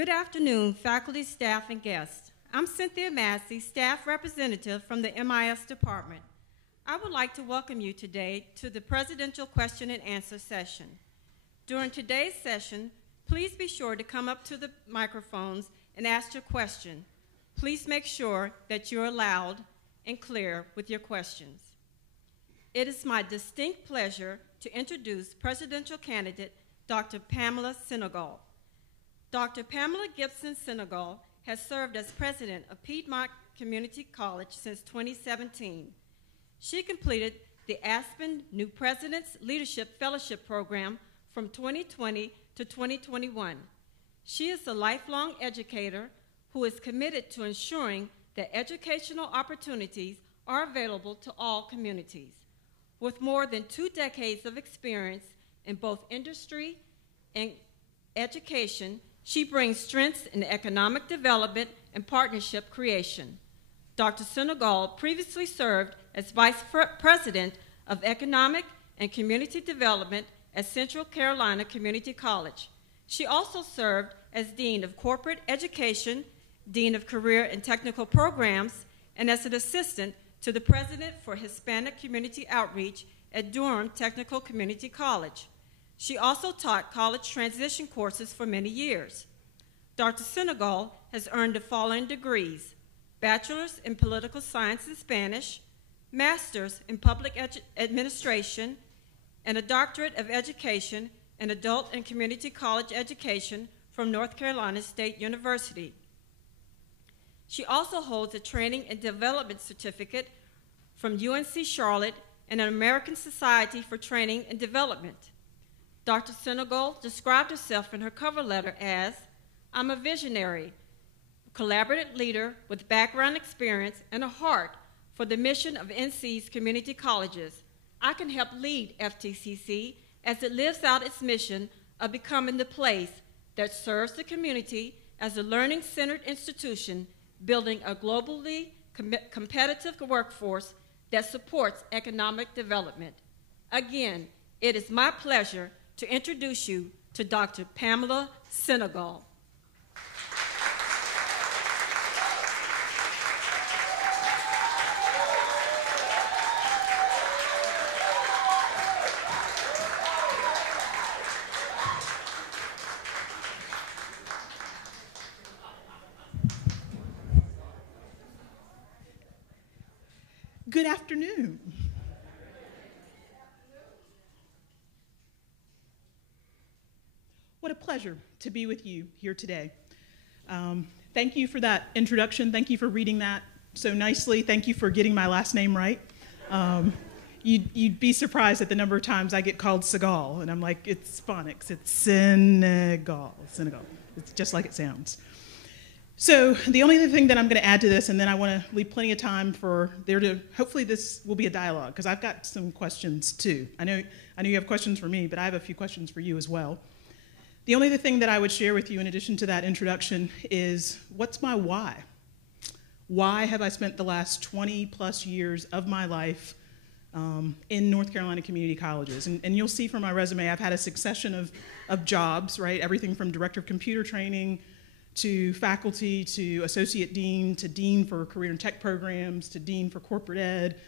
Good afternoon, faculty, staff, and guests. I'm Cynthia Massey, staff representative from the MIS department. I would like to welcome you today to the Presidential Question and Answer session. During today's session, please be sure to come up to the microphones and ask your question. Please make sure that you're loud and clear with your questions. It is my distinct pleasure to introduce presidential candidate Dr. Pamela Senegal. Dr. Pamela Gibson Senegal has served as president of Piedmont Community College since 2017. She completed the Aspen New President's Leadership Fellowship Program from 2020 to 2021. She is a lifelong educator who is committed to ensuring that educational opportunities are available to all communities. With more than 2 decades of experience in both industry and education, she brings strengths in economic development and partnership creation. Dr. Senegal previously served as Vice President of Economic and Community Development at Central Carolina Community College. She also served as Dean of Corporate Education, Dean of Career and Technical Programs, and as an assistant to the President for Hispanic Community Outreach at Durham Technical Community College. She also taught college transition courses for many years. Dr. Senegal has earned the following degrees: Bachelor's in Political Science and Spanish, Master's in Public Administration, and a Doctorate of Education in Adult and Community College Education from North Carolina State University. She also holds a Training and Development Certificate from UNC Charlotte and an American Society for Training and Development. Dr. Senegal described herself in her cover letter as, "I'm a visionary, collaborative leader with background experience and a heart for the mission of NC's community colleges. I can help lead FTCC as it lives out its mission of becoming the place that serves the community as a learning-centered institution, building a globally competitive workforce that supports economic development." Again, it is my pleasure to introduce you to Dr. Pamela Senegal. Good afternoon. What a pleasure to be with you here today. Thank you for that introduction. Thank you for reading that so nicely. Thank you for getting my last name right. You'd be surprised at the number of times I get called Segal, and I'm like, it's phonics. It's Senegal. Senegal. It's just like it sounds. So the only other thing that I'm going to add to this, and then I want to leave plenty of time for there to, hopefully this will be a dialogue, because I've got some questions too. I know you have questions for me, but I have a few questions for you as well. The only other thing that I would share with you in addition to that introduction is, what's my why? Why have I spent the last 20 plus years of my life in North Carolina community colleges? And you'll see from my resume, I've had a succession of jobs, right? Everything from director of computer training to faculty, to associate dean, to dean for career and tech programs, to dean for corporate ed,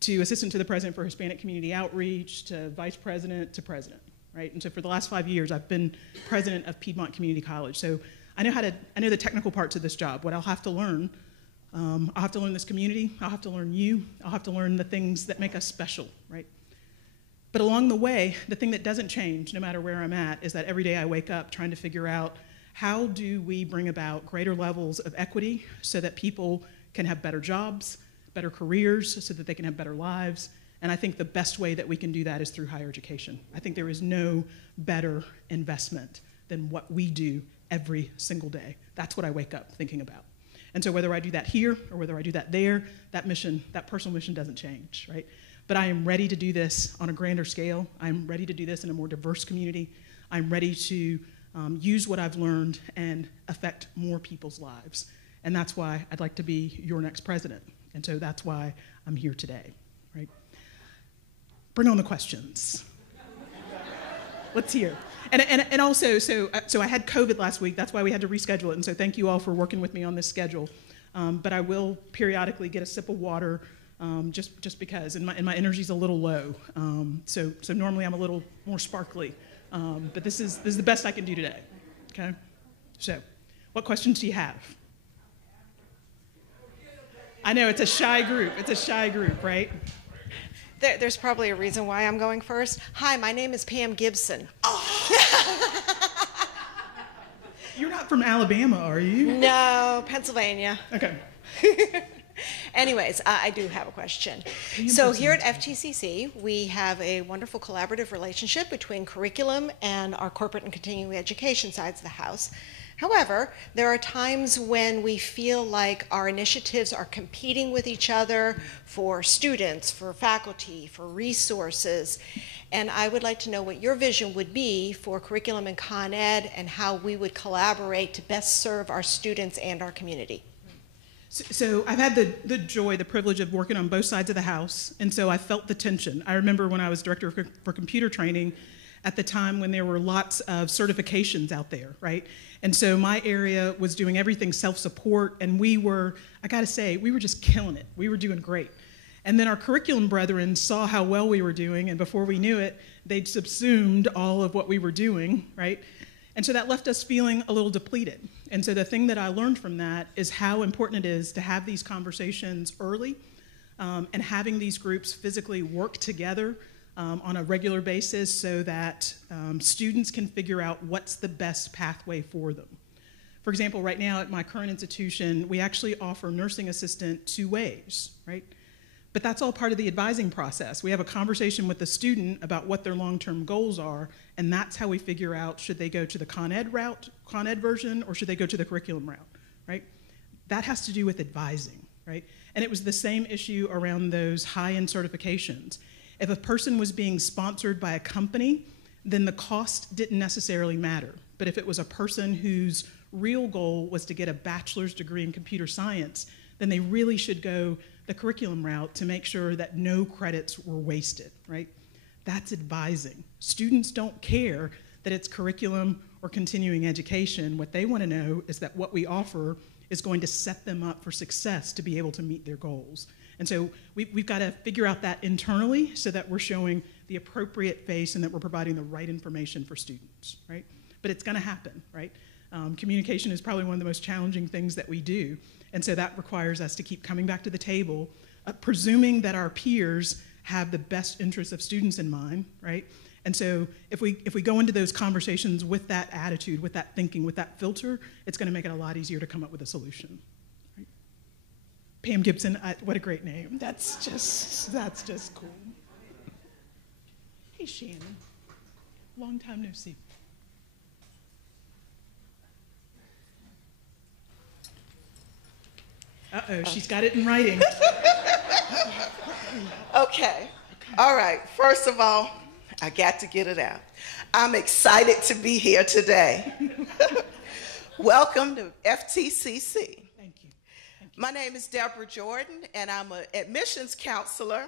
to assistant to the president for Hispanic community outreach, to vice president, to president, right? And so for the last 5 years, I've been president of Piedmont Community College. So I know the technical parts of this job. What I'll have to learn, I'll have to learn this community, I'll have to learn you, I'll have to learn the things that make us special, right? But along the way, the thing that doesn't change, no matter where I'm at, is that every day I wake up trying to figure out, how do we bring about greater levels of equity so that people can have better jobs, better careers, so that they can have better lives? And I think the best way that we can do that is through higher education. I think there is no better investment than what we do every single day. That's what I wake up thinking about. And so whether I do that here or whether I do that there, that mission, that personal mission doesn't change, right? But I am ready to do this on a grander scale. I'm ready to do this in a more diverse community. I'm ready to use what I've learned and affect more people's lives. And that's why I'd like to be your next president. And so that's why I'm here today, right? Bring on the questions. Let's hear. And also, so I had COVID last week. That's why we had to reschedule it. And so thank you all for working with me on this schedule. But I will periodically get a sip of water, just because, and my energy's a little low. So normally I'm a little more sparkly. But this is the best I can do today. Okay. So, what questions do you have? I know it's a shy group. It's a shy group, right? There's probably a reason why I'm going first. Hi, my name is Pam Gibson. You're not from Alabama, are you? No, Pennsylvania. Okay. Anyways, I do have a question. So here at FTCC, we have a wonderful collaborative relationship between curriculum and our corporate and continuing education sides of the house. However, there are times when we feel like our initiatives are competing with each other for students, for faculty, for resources. And I would like to know what your vision would be for curriculum and Con Ed and how we would collaborate to best serve our students and our community. So I've had the joy, the privilege of working on both sides of the house, and so I felt the tension. I remember when I was director for computer training at the time when there were lots of certifications out there, right? And so my area was doing everything self-support, and I gotta say, we were just killing it. We were doing great. And then our curriculum brethren saw how well we were doing, and before we knew it, they'd subsumed all of what we were doing, right? And so that left us feeling a little depleted. And so the thing that I learned from that is how important it is to have these conversations early, and having these groups physically work together on a regular basis so that students can figure out what's the best pathway for them. For example, right now at my current institution, we actually offer nursing assistant 2 ways, right? But that's all part of the advising process. We have a conversation with the student about what their long-term goals are, and that's how we figure out should they go to the Con Ed route, Con Ed version, or should they go to the curriculum route, right? That has to do with advising, right? And it was the same issue around those high-end certifications. If a person was being sponsored by a company, then the cost didn't necessarily matter. But if it was a person whose real goal was to get a bachelor's degree in computer science, then they really should go the curriculum route to make sure that no credits were wasted, right? That's advising. Students don't care that it's curriculum or continuing education. What they want to know is that what we offer is going to set them up for success to be able to meet their goals. And so we've got to figure out that internally so that we're showing the appropriate face and that we're providing the right information for students, right? But it's going to happen, right? Communication is probably one of the most challenging things that we do. And so that requires us to keep coming back to the table, presuming that our peers have the best interests of students in mind, right? And so if we go into those conversations with that attitude, with that thinking, with that filter, it's going to make it a lot easier to come up with a solution. Right? Pam Gibson, what a great name. That's just cool. Hey, Shannon. Long time no see. Uh-oh, she's got it in writing. Okay. All right. First of all, I got to get it out. I'm excited to be here today. Welcome to FTCC. Thank you. My name is Deborah Jordan, and I'm an admissions counselor,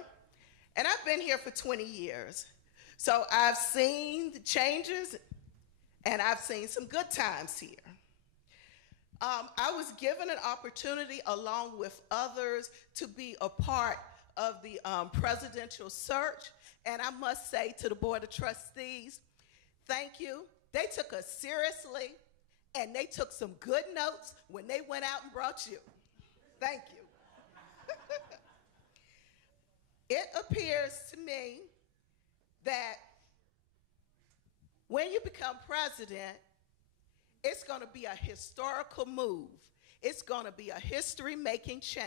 and I've been here for 20 years. So I've seen the changes, and I've seen some good times here. I was given an opportunity, along with others, to be a part of the presidential search, and I must say to the Board of Trustees, thank you. They took us seriously, and they took some good notes when they went out and brought you. Thank you. It appears to me that when you become president, it's going to be a historical move. It's going to be a history-making change.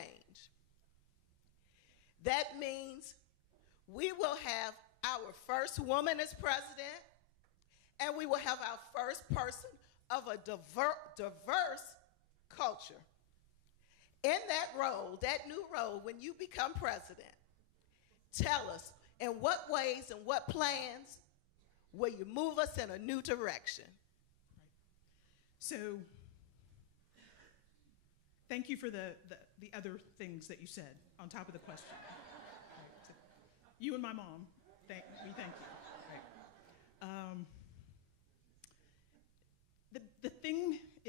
That means we will have our first woman as president, and we will have our first person of a diverse culture. In that role, that new role, when you become president, tell us in what ways and what plans will you move us in a new direction? So, thank you for the other things that you said on top of the question. Right, so you and my mom, we thank you. Right.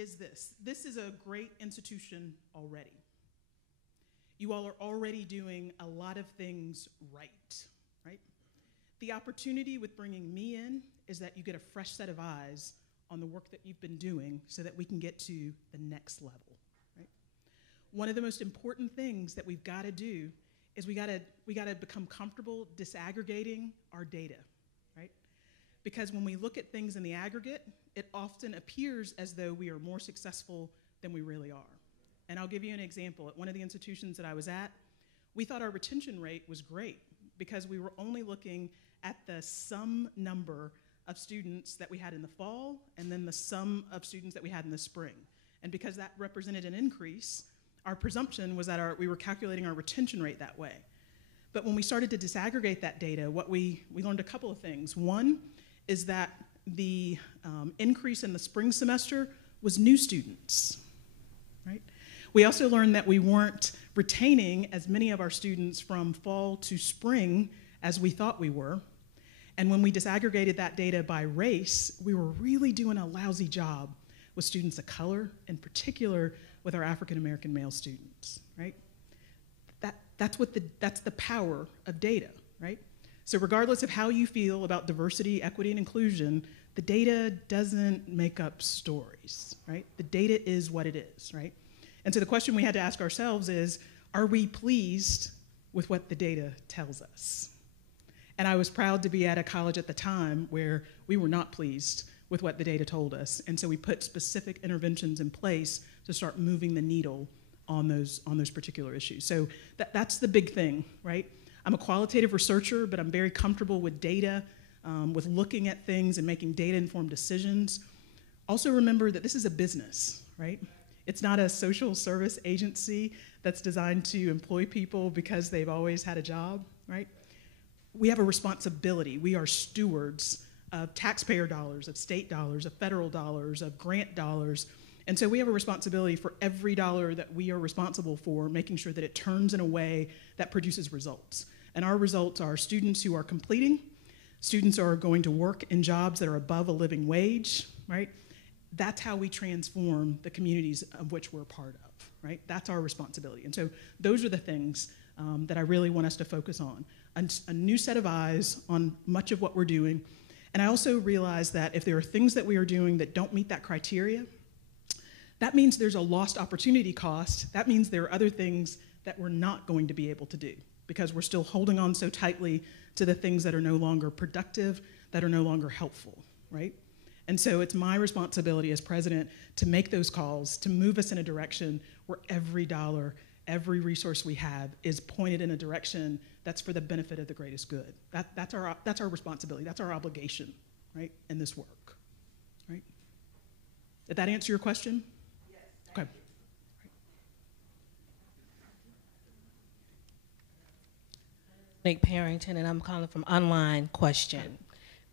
is this. This is a great institution already. You all are already doing a lot of things right? The opportunity with bringing me in is that you get a fresh set of eyes on the work that you've been doing so that we can get to the next level, right? One of the most important things that we've got to do is we got to become comfortable disaggregating our data, right? Because when we look at things in the aggregate, it often appears as though we are more successful than we really are. And I'll give you an example. At one of the institutions that I was at, we thought our retention rate was great because we were only looking at the sum number of students that we had in the fall and then the sum of students that we had in the spring. And because that represented an increase, our presumption was that we were calculating our retention rate that way. But when we started to disaggregate that data, we learned a couple of things. One is that the increase in the spring semester was new students, right? We also learned that we weren't retaining as many of our students from fall to spring as we thought we were. And when we disaggregated that data by race, we were really doing a lousy job with students of color, in particular with our African American male students, right? That's the power of data, right? So regardless of how you feel about diversity, equity, and inclusion, the data doesn't make up stories, right? The data is what it is, right? And so the question we had to ask ourselves is, are we pleased with what the data tells us? And I was proud to be at a college at the time where we were not pleased with what the data told us. And so we put specific interventions in place to start moving the needle on those particular issues. So that's the big thing, right? I'm a qualitative researcher, but I'm very comfortable with data, with looking at things and making data-informed decisions. Also remember that this is a business, right? It's not a social service agency that's designed to employ people because they've always had a job, right? We have a responsibility. We are stewards of taxpayer dollars, of state dollars, of federal dollars, of grant dollars. And so we have a responsibility for every dollar that we are responsible for, making sure that it turns in a way that produces results. And our results are students who are completing, students who are going to work in jobs that are above a living wage, right? That's how we transform the communities of which we're a part of, right? That's our responsibility. And so those are the things that I really want us to focus on. A new set of eyes on much of what we're doing. And I also realize that if there are things that we are doing that don't meet that criteria, that means there's a lost opportunity cost. That means there are other things that we're not going to be able to do because we're still holding on so tightly to the things that are no longer productive, that are no longer helpful, right? And so it's my responsibility as president to make those calls, to move us in a direction where every dollar, every resource we have is pointed in a direction that's for the benefit of the greatest good. That's our responsibility, that's our obligation, right, in this work, right? Did that answer your question? Yes. Okay. Nick Parrington, and I'm calling from Online Question.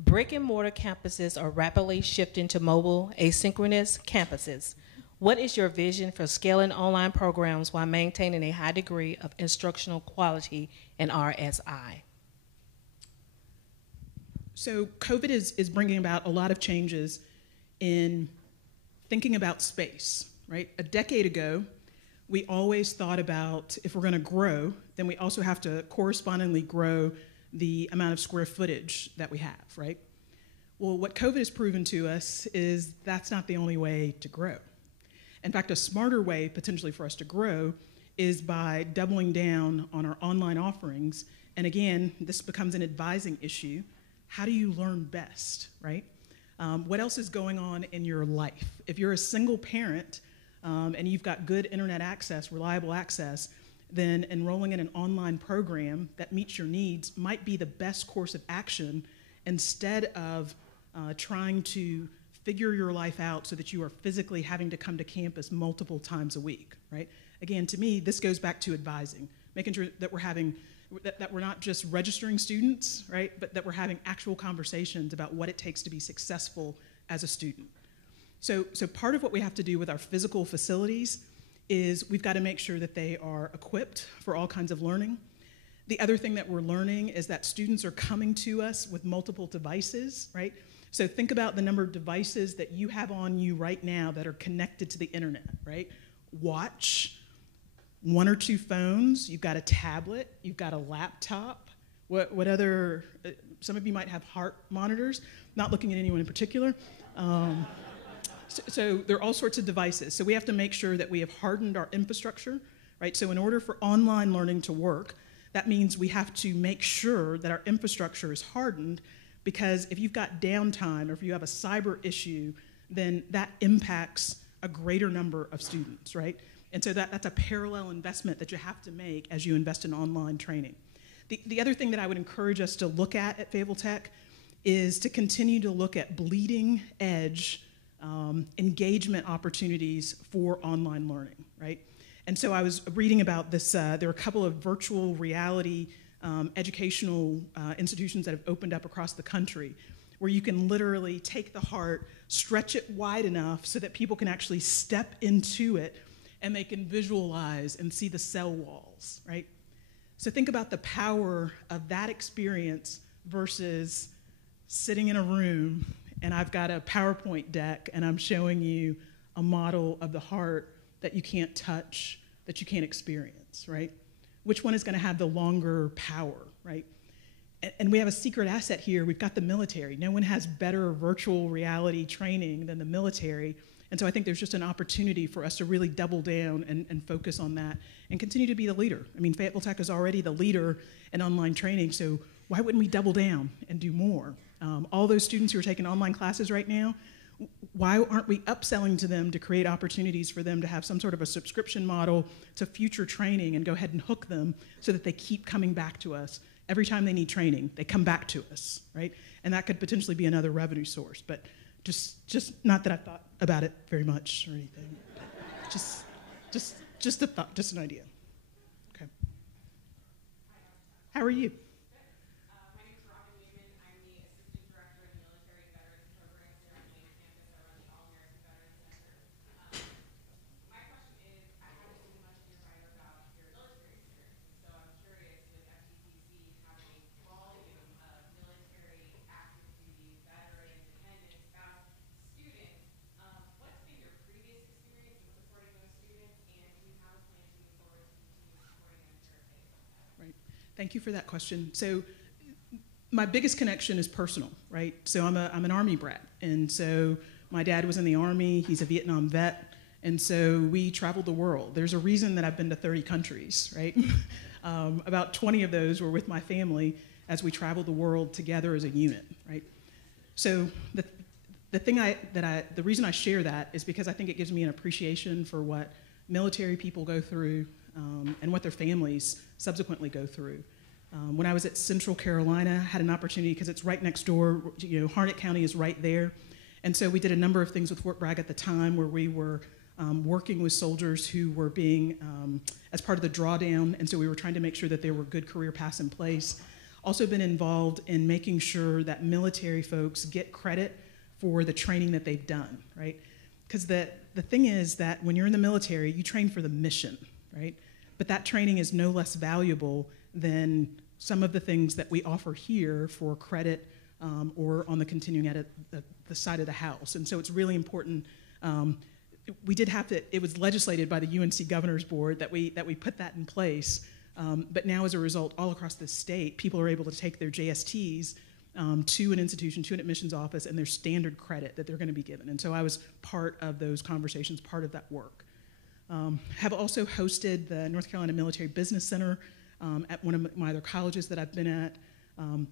Brick and mortar campuses are rapidly shifting to mobile, asynchronous campuses. What is your vision for scaling online programs while maintaining a high degree of instructional quality in RSI? So COVID is bringing about a lot of changes in thinking about space, right? A decade ago, we always thought about if we're going to grow, then we also have to correspondingly grow the amount of square footage that we have, right? Well, what COVID has proven to us is that's not the only way to grow. In fact, a smarter way potentially for us to grow is by doubling down on our online offerings. And again, this becomes an advising issue. How do you learn best, right? What else is going on in your life? If you're a single parent and you've got good internet access, reliable access, then enrolling in an online program that meets your needs might be the best course of action instead of trying to figure your life out so that you are physically having to come to campus multiple times a week, right? Again, to me, this goes back to advising, making sure that we're not just registering students, right, but that we're having actual conversations about what it takes to be successful as a student. So part of what we have to do with our physical facilities is we've got to make sure that they are equipped for all kinds of learning. The other thing that we're learning is that students are coming to us with multiple devices, right? So think about the number of devices that you have on you right now that are connected to the internet, right? Watch, 1 or 2 phones, you've got a tablet, you've got a laptop. What other, some of you might have heart monitors, not looking at anyone in particular. So there are all sorts of devices. So we have to make sure that we have hardened our infrastructure, right? So in order for online learning to work, that means we have to make sure that our infrastructure is hardened, because if you've got downtime or if you have a cyber issue, then that impacts a greater number of students, right? And so that's a parallel investment that you have to make as you invest in online training. The other thing that I would encourage us to look at Fayetteville Tech is to continue to look at bleeding edge engagement opportunities for online learning, right? And so I was reading about this, there are a couple of virtual reality educational institutions that have opened up across the country, where you can literally take the heart, stretch it wide enough so that people can actually step into it and they can visualize and see the cell walls, right? So think about the power of that experience versus sitting in a room and I've got a PowerPoint deck and I'm showing you a model of the heart that you can't touch, that you can't experience, right? Which one is going to have the longer power, right? And we have a secret asset here. We've got the military. No one has better virtual reality training than the military. And so I think there's just an opportunity for us to really double down and focus on that and continue to be the leader. I mean, Fayetteville Tech is already the leader in online training, so why wouldn't we double down and do more? All those students who are taking online classes right now, why aren't we upselling to them to create opportunities for them to have some sort of a subscription model to future training and go ahead and hook them so that they keep coming back to us? Every time they need training, they come back to us, right? And that could potentially be another revenue source, but just not that I've thought about it very much or anything. Just a thought, just an idea. Okay. How are you? Thank you for that question. So my biggest connection is personal, right? So I'm an Army brat. And so my dad was in the Army. He's a Vietnam vet. And so we traveled the world. There's a reason that I've been to 30 countries, right? About 20 of those were with my family as we traveled the world together as a unit, right? So the reason I share that is because I think it gives me an appreciation for what military people go through and what their families subsequently go through. When I was at Central Carolina, I had an opportunity, because it's right next door, Harnett County is right there. And so we did a number of things with Fort Bragg at the time where we were working with soldiers who were being, as part of the drawdown, and so we were trying to make sure that there were good career paths in place. Also been involved in making sure that military folks get credit for the training that they've done, right? Because the thing is that when you're in the military, you train for the mission, right? But that training is no less valuable than some of the things that we offer here for credit or on the continuing ed the side of the house. And so it's really important. We did have to, it was legislated by the UNC Governor's Board that we put that in place. But now as a result, all across the state, people are able to take their JSTs to an institution, to an admissions office, and their standard credit that they're going to be given. And so I was part of those conversations, part of that work. Have also hosted the North Carolina Military Business Center at one of my other colleges that I've been at.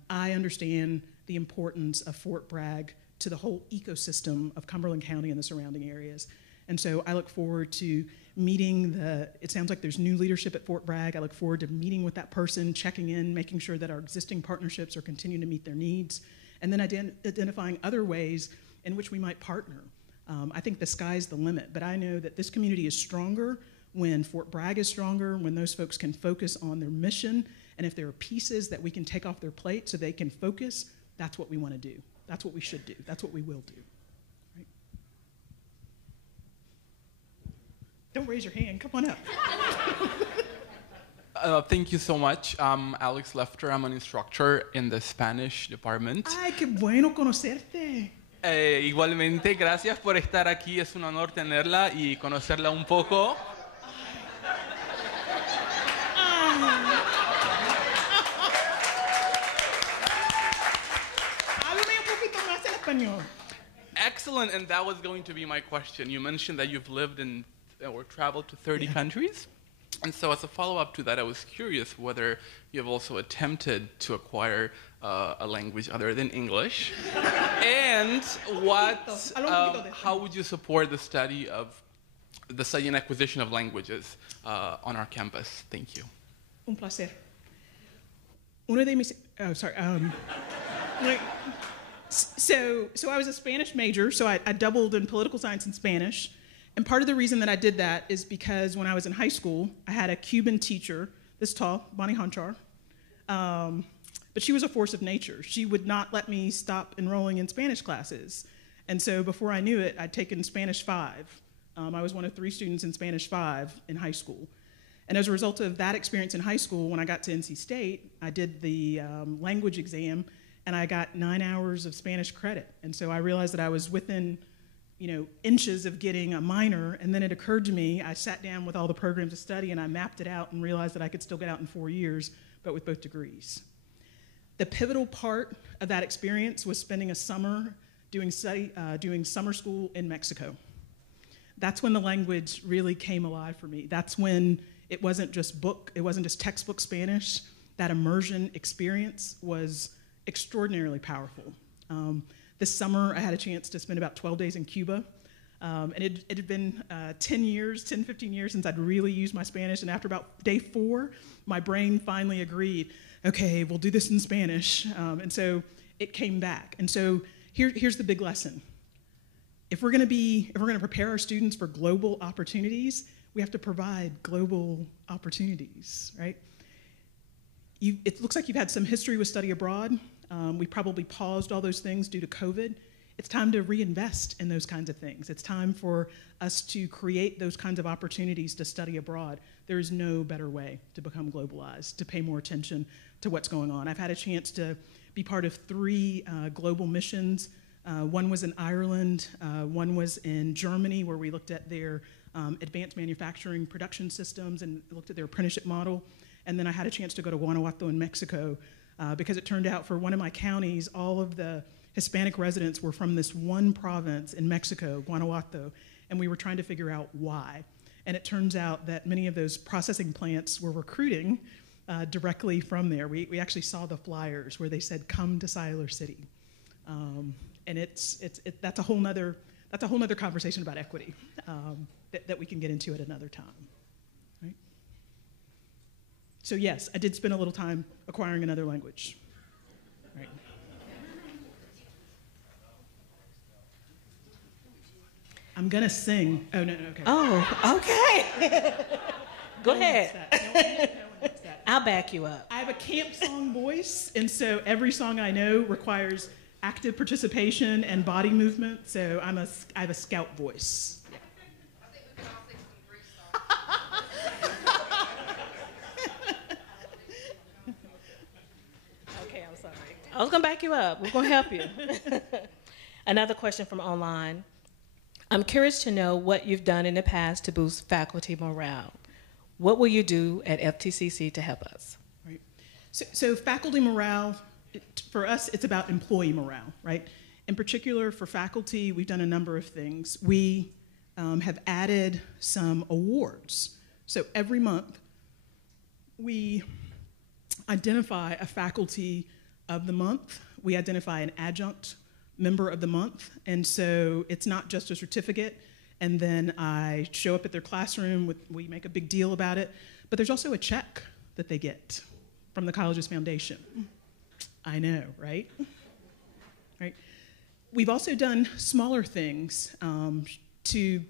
I understand the importance of Fort Bragg to the whole ecosystem of Cumberland County and the surrounding areas. And so I look forward to meeting it sounds like there's new leadership at Fort Bragg. I look forward to meeting with that person, checking in, making sure that our existing partnerships are continuing to meet their needs, and then identifying other ways in which we might partner. I think the sky's the limit, but I know that this community is stronger when Fort Bragg is stronger, when those folks can focus on their mission, and if there are pieces that we can take off their plate so they can focus, that's what we want to do. That's what we should do. That's what we will do. Right? Don't raise your hand. Come on up. Thank you so much. I'm Alex Lefter. I'm an instructor in the Spanish department. Ay, qué bueno conocerte. Igualmente, gracias por estar aquí. Es un honor tenerla y conocerla un poco. Háblame un poquito más en español. Excellent, and that was going to be my question. You mentioned that you've lived in or traveled to 30 countries. And so as a follow-up to that, I was curious whether you've also attempted to acquire a language other than English. And how would you support the study and acquisition of languages on our campus? Thank you. Un placer. Uno de mis, so I was a Spanish major, so I doubled in political science and Spanish. And part of the reason that I did that is because when I was in high school, I had a Cuban teacher, this tall, Bonnie Honchar, but she was a force of nature. She would not let me stop enrolling in Spanish classes. And so before I knew it, I'd taken Spanish 5. I was one of 3 students in Spanish 5 in high school. And as a result of that experience in high school, when I got to NC State, I did the language exam, and I got 9 hours of Spanish credit. And so I realized that I was within inches of getting a minor, and then it occurred to me, I sat down with all the programs to study and I mapped it out and realized that I could still get out in 4 years, but with both degrees. The pivotal part of that experience was spending a summer doing summer school in Mexico. That's when the language really came alive for me. That's when it wasn't just textbook Spanish. That immersion experience was extraordinarily powerful. This summer, I had a chance to spend about 12 days in Cuba. And it had been 10, 15 years since I'd really used my Spanish. And after about day 4, my brain finally agreed, okay, we'll do this in Spanish. And so it came back. And so here's the big lesson. If we're gonna prepare our students for global opportunities, we have to provide global opportunities, right? It looks like you've had some history with study abroad. We probably paused all those things due to COVID. It's time to reinvest in those kinds of things. It's time for us to create those kinds of opportunities to study abroad. There is no better way to become globalized, to pay more attention to what's going on. I've had a chance to be part of 3 global missions. One was in Ireland, one was in Germany, where we looked at their advanced manufacturing production systems and looked at their apprenticeship model. And then I had a chance to go to Guanajuato in Mexico, because it turned out for one of my counties, all of the Hispanic residents were from this one province in Mexico, Guanajuato, and we were trying to figure out why. And it turns out that many of those processing plants were recruiting directly from there. We actually saw the flyers where they said, "Come to Siler City," and that's a whole nother conversation about equity that we can get into at another time. Right? So yes, I did spend a little time acquiring another language. Right. I'm gonna sing. Oh, no, okay. Oh, okay. Go ahead. No one likes that. I'll back you up. I have a camp song voice, and so every song I know requires active participation and body movement, so I have a scout voice. Yeah. I think we can all sing some Grease songs. Okay, I'm sorry. I was going to back you up. We're going to help you. Another question from online. I'm curious to know what you've done in the past to boost faculty morale. What will you do at FTCC to help us? Right. So faculty morale, for us, it's about employee morale, right? In particular, for faculty, we've done a number of things. We have added some awards. So every month, we identify a faculty of the month. We identify an adjunct member of the month, and so it's not just a certificate, and then I show up at their classroom, we make a big deal about it, but there's also a check that they get from the college's foundation. I know, right? Right. We've also done smaller things to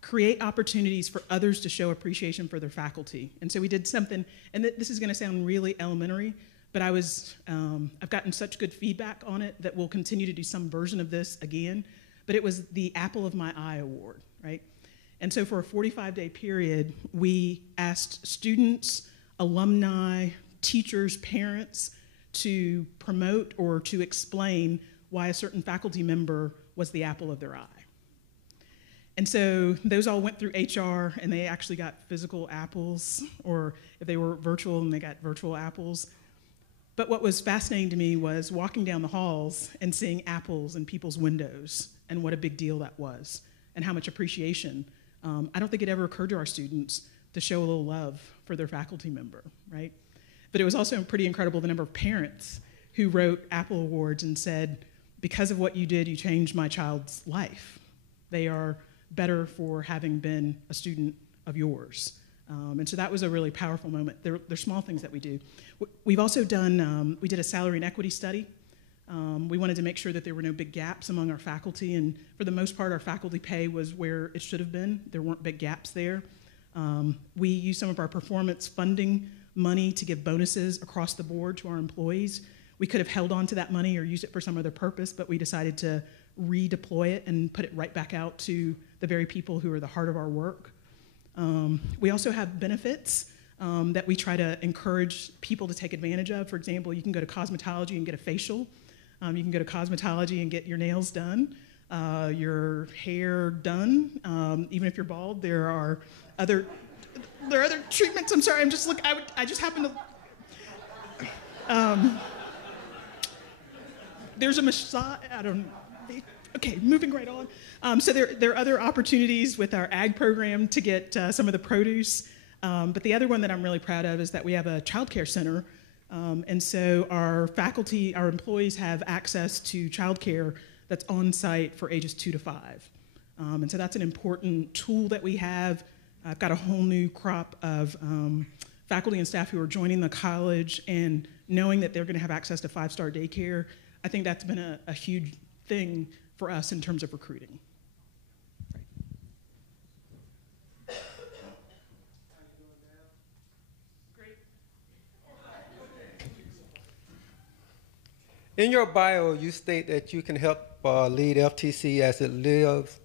create opportunities for others to show appreciation for their faculty, and so we did something, and this is gonna sound really elementary, but I've gotten such good feedback on it that we'll continue to do some version of this again. But it was the Apple of My Eye Award, right? And so for a 45-day period, we asked students alumni, teachers, parents to promote or to explain why a certain faculty member was the apple of their eye. And so those all went through HR, and they actually got physical apples, or if they were virtual, and they got virtual apples. But what was fascinating to me was walking down the halls and seeing apples in people's windows, and what a big deal that was, and how much appreciation. I don't think it ever occurred to our students to show a little love for their faculty member, right? But it was also pretty incredible the number of parents who wrote Apple Awards and said, because of what you did, you changed my child's life. They are better for having been a student of yours. And so that was a really powerful moment. They're small things that we do. We've also done, we did a salary and equity study. We wanted to make sure that there were no big gaps among our faculty, and for the most part, our faculty pay was where it should have been. There weren't big gaps there. We used some of our performance funding money to give bonuses across the board to our employees. We could have held on to that money or used it for some other purpose, but we decided to redeploy it and put it right back out to the very people who are the heart of our work. We also have benefits that we try to encourage people to take advantage of. For example, you can go to cosmetology and get a facial. You can go to cosmetology and get your nails done, your hair done. Even if you're bald, there are other treatments. I'm sorry, I just happened to. There's a massage. Okay, moving right on. So there are other opportunities with our ag program to get some of the produce. But the other one that I'm really proud of is that we have a child care center. And so our faculty, our employees have access to child care that's on site for ages 2 to 5. And so that's an important tool that we have. I've got a whole new crop of faculty and staff who are joining the college, and knowing that they're going to have access to 5-star daycare. I think that's been a huge thing for us in terms of recruiting. In your bio, you state that you can help lead FTC as it lives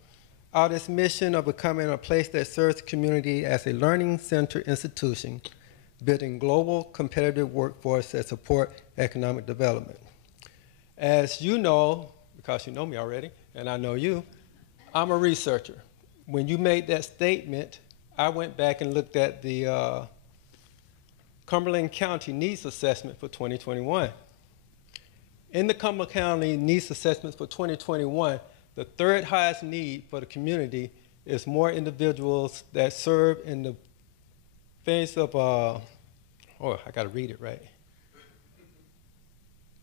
out its mission of becoming a place that serves the community as a learning center institution, building global competitive workforce that support economic development. As you know, because you know me already, and I know you, I'm a researcher. When you made that statement, I went back and looked at the Cumberland County Needs Assessment for 2021. In the Cumberland County Needs Assessments for 2021, the third highest need for the community is more individuals that serve in the face of, I gotta read it right,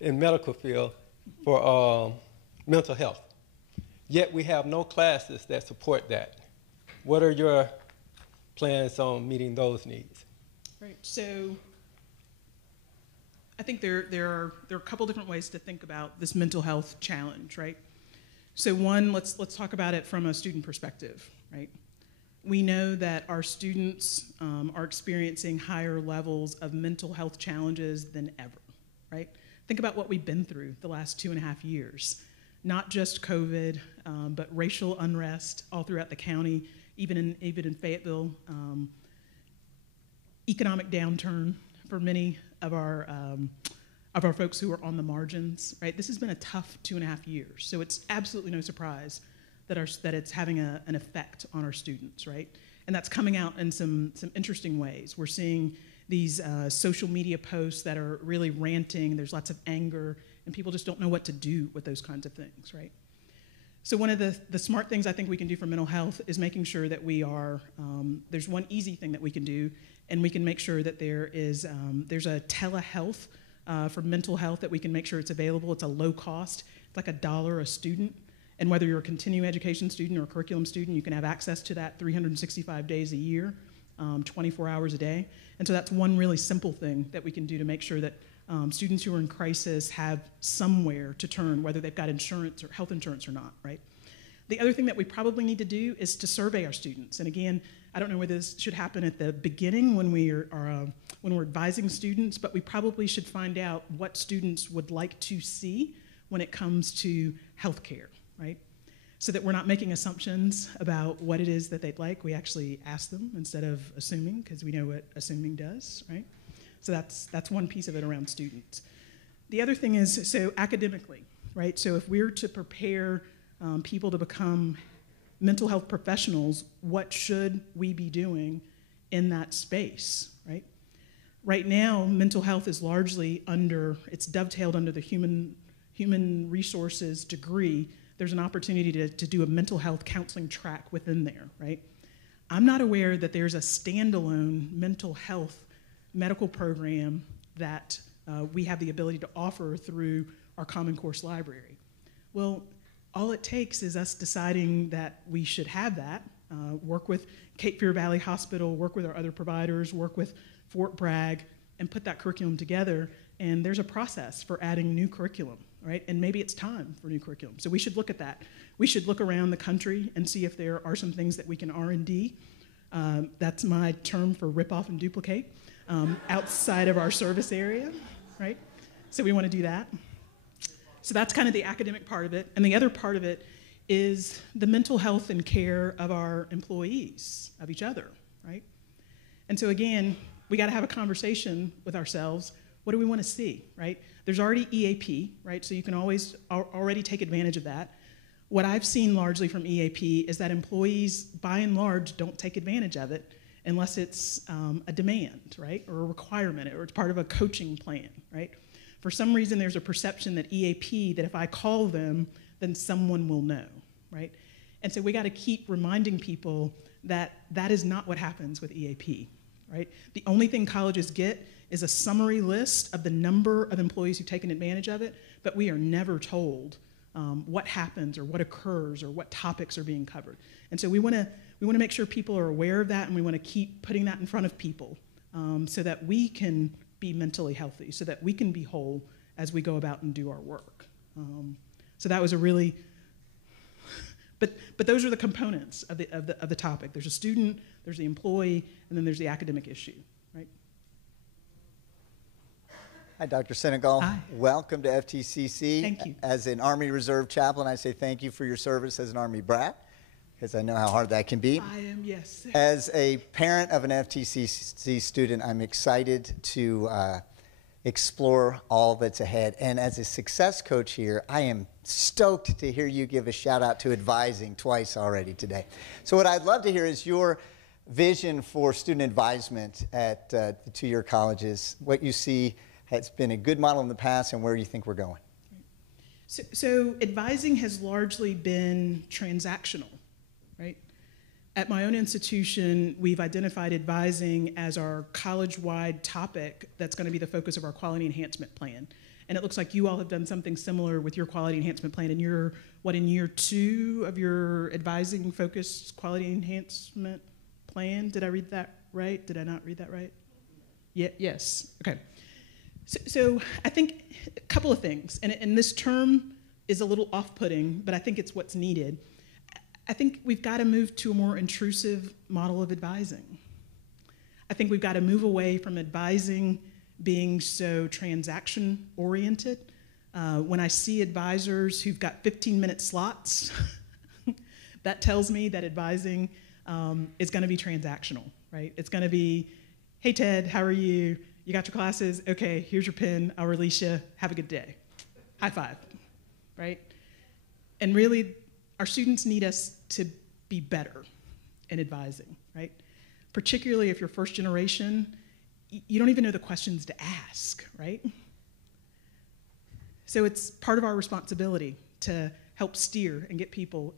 in medical field for mental health. Yet we have no classes that support that. What are your plans on meeting those needs? Right, so I think there are a couple different ways to think about this mental health challenge, right? So one, let's talk about it from a student perspective, right? We know that our students are experiencing higher levels of mental health challenges than ever, right? Think about what we've been through the last 2.5 years. Not just COVID, but racial unrest all throughout the county, even in Fayetteville, economic downturn for many of our folks who are on the margins, right? This has been a tough 2.5 years, so it's absolutely no surprise that it's having an effect on our students, right? And that's coming out in some interesting ways. We're seeing these social media posts that are really ranting. There's lots of anger, and people just don't know what to do with those kinds of things, right? So one of the smart things I think we can do for mental health is making sure that we are, there's one easy thing that we can do, and we can make sure that there's a telehealth for mental health that we can make sure it's available. It's a low cost. It's like $1 a student. And whether you're a continuing education student or a curriculum student, you can have access to that 365 days a year, 24 hours a day. And so that's one really simple thing that we can do to make sure that students who are in crisis have somewhere to turn, whether they've got insurance or health insurance or not, right? The other thing that we probably need to do is to survey our students. And again, I don't know whether this should happen at the beginning when we're advising students, but we probably should find out what students would like to see when it comes to healthcare, right? So that we're not making assumptions about what it is that they'd like. We actually ask them instead of assuming, because we know what assuming does, right? So that's one piece of it around students. The other thing is, so academically, right? So if we're to prepare people to become mental health professionals, what should we be doing in that space, right? Right now, mental health is largely it's dovetailed under the human resources degree. There's an opportunity to do a mental health counseling track within there, right? I'm not aware that there's a standalone mental health medical program that we have the ability to offer through our Common Course library. Well, all it takes is us deciding that we should have that, work with Cape Fear Valley Hospital, work with our other providers, work with Fort Bragg, and put that curriculum together. And there's a process for adding new curriculum, right? And maybe it's time for new curriculum. So we should look at that. We should look around the country and see if there are some things that we can R&D. That's my term for rip off and duplicate outside of our service area, right? So we want to do that. So that's kind of the academic part of it. And the other part of it is the mental health and care of our employees, of each other, right? And so again, we got to have a conversation with ourselves. What do we want to see, right? There's already EAP, right? So you can always already take advantage of that. What I've seen largely from EAP is that employees, by and large, don't take advantage of it unless it's a demand, right? Or a requirement, or it's part of a coaching plan, right? For some reason, there's a perception that EAP, that if I call them, then someone will know, right? And so we got to keep reminding people that that is not what happens with EAP, right? The only thing colleges get is a summary list of the number of employees who've taken advantage of it, but we are never told what happens or what occurs or what topics are being covered. And so we want to make sure people are aware of that, and we want to keep putting that in front of people so that we can be mentally healthy, so that we can be whole as we go about and do our work. So that was a really, but those are the components of the topic. There's a student, there's the employee, and then there's the academic issue, right? Hi, Dr. Senegal. Hi. Welcome to FTCC. Thank you. As an Army Reserve chaplain, I say thank you for your service as an Army brat, because I know how hard that can be. I am, yes. As a parent of an FTCC student, I'm excited to explore all that's ahead. And as a success coach here, I am stoked to hear you give a shout out to advising twice already today. So what I'd love to hear is your vision for student advisement at the two-year colleges, what you see has been a good model in the past and where you think we're going. So advising has largely been transactional, right? At my own institution, we've identified advising as our college-wide topic that's going to be the focus of our quality enhancement plan. And it looks like you all have done something similar with your quality enhancement plan. And you're, in year 2 of your advising-focused quality enhancement plan? Did I read that right? Did I not read that right? Yeah, yes, okay. So I think a couple of things, and this term is a little off-putting, but I think it's what's needed. I think we've got to move to a more intrusive model of advising. I think we've got to move away from advising being so transaction-oriented. When I see advisors who've got 15-minute slots, that tells me that advising is going to be transactional, right? It's going to be, hey, Ted, how are you? You got your classes? Okay, here's your pen. I'll release you. Have a good day. High five, right? And really, our students need us to be better in advising, right? Particularly if you're first generation, you don't even know the questions to ask, right? So it's part of our responsibility to help steer and get people.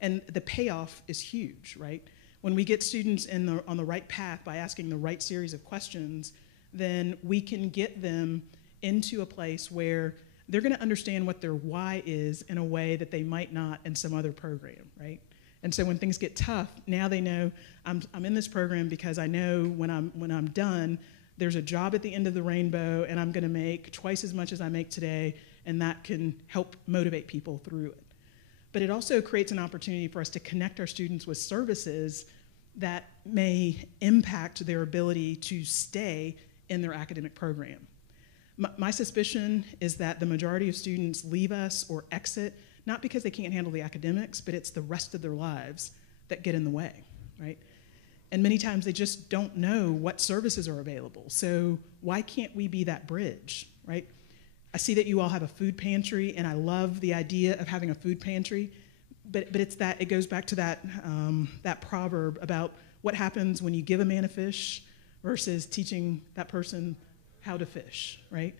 And the payoff is huge, right? When we get students on the right path by asking the right series of questions, then we can get them into a place where they're going to understand what their why is in a way that they might not in some other program, right? And so when things get tough, now they know I'm in this program because I know when I'm done, there's a job at the end of the rainbow, and I'm going to make twice as much as I make today, and that can help motivate people through it. But it also creates an opportunity for us to connect our students with services that may impact their ability to stay in their academic program. My suspicion is that the majority of students leave us or exit, not because they can't handle the academics, but it's the rest of their lives that get in the way, right? And many times they just don't know what services are available. So why can't we be that bridge, right? I see that you all have a food pantry, and I love the idea of having a food pantry, but it's that, it goes back to that, that proverb about what happens when you give a man a fish versus teaching that person how to fish, right?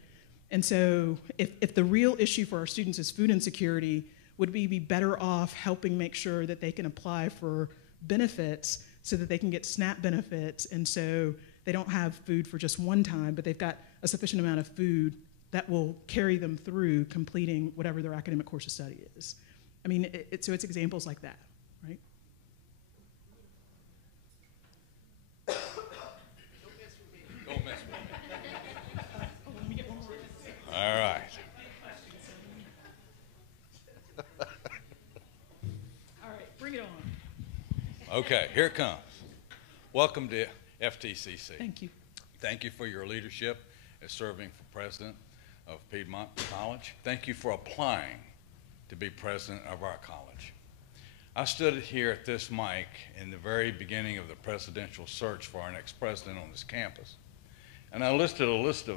And so if the real issue for our students is food insecurity, would we be better off helping make sure that they can apply for benefits so that they can get SNAP benefits, and so they don't have food for just one time, but they've got a sufficient amount of food that will carry them through completing whatever their academic course of study is. I mean, so it's examples like that, right? Don't mess with me. All right. All right, bring it on. Okay, here it comes. Welcome to FTCC. Thank you. Thank you for your leadership as serving for president of Piedmont College. Thank you for applying to be president of our college. I stood here at this mic in the very beginning of the presidential search for our next president on this campus, and I listed a list of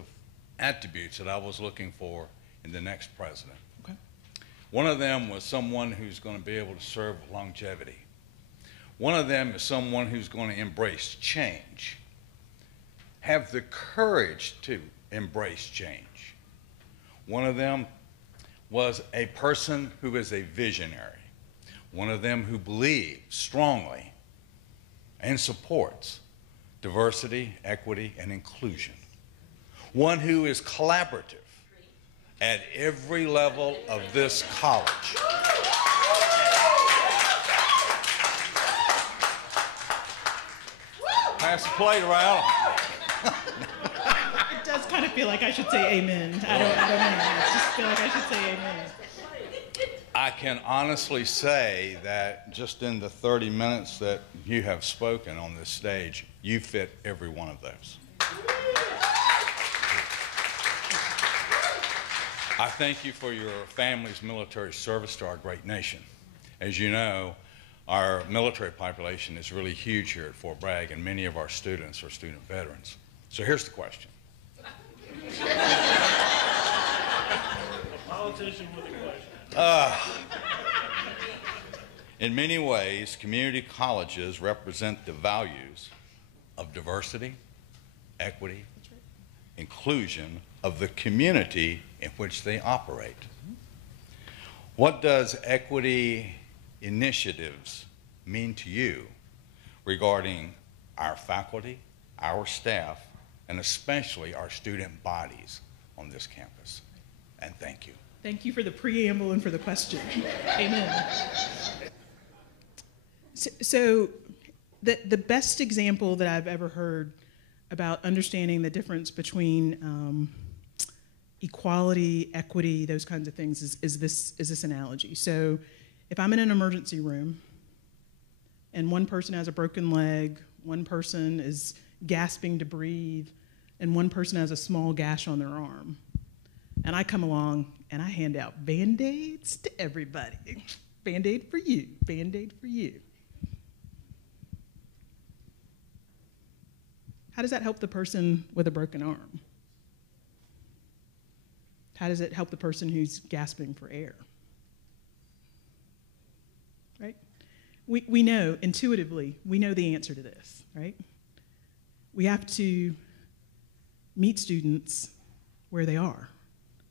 attributes that I was looking for in the next president. Okay. One of them was someone who's going to be able to serve with longevity. One of them is someone who's going to embrace change, have the courage to embrace change. One of them was a person who is a visionary. One of them who believes strongly and supports diversity, equity, and inclusion. One who is collaborative at every level of this college. Pass the plate around. It does kind of feel like I should say amen. I don't know. I just feel like I should say amen. I can honestly say that just in the 30 minutes that you have spoken on this stage, you fit every one of those. I thank you for your family's military service to our great nation. As you know, our military population is really huge here at Fort Bragg, and many of our students are student veterans. So here's the question. A politician with a question. In many ways, community colleges represent the values of diversity, equity, inclusion of the community in which they operate. What does equity initiatives mean to you regarding our faculty, our staff, and especially our student bodies on this campus? And thank you. Thank you for the preamble and for the question. Amen. So the best example that I've ever heard about understanding the difference between equality, equity, those kinds of things is this analogy. So if I'm in an emergency room and one person has a broken leg, one person is gasping to breathe, and one person has a small gash on their arm, and I come along and I hand out Band-Aids to everybody. Band-Aid for you, Band-Aid for you. How does that help the person with a broken arm? How does it help the person who's gasping for air? Right? We know, intuitively, we know the answer to this, right? We have to meet students where they are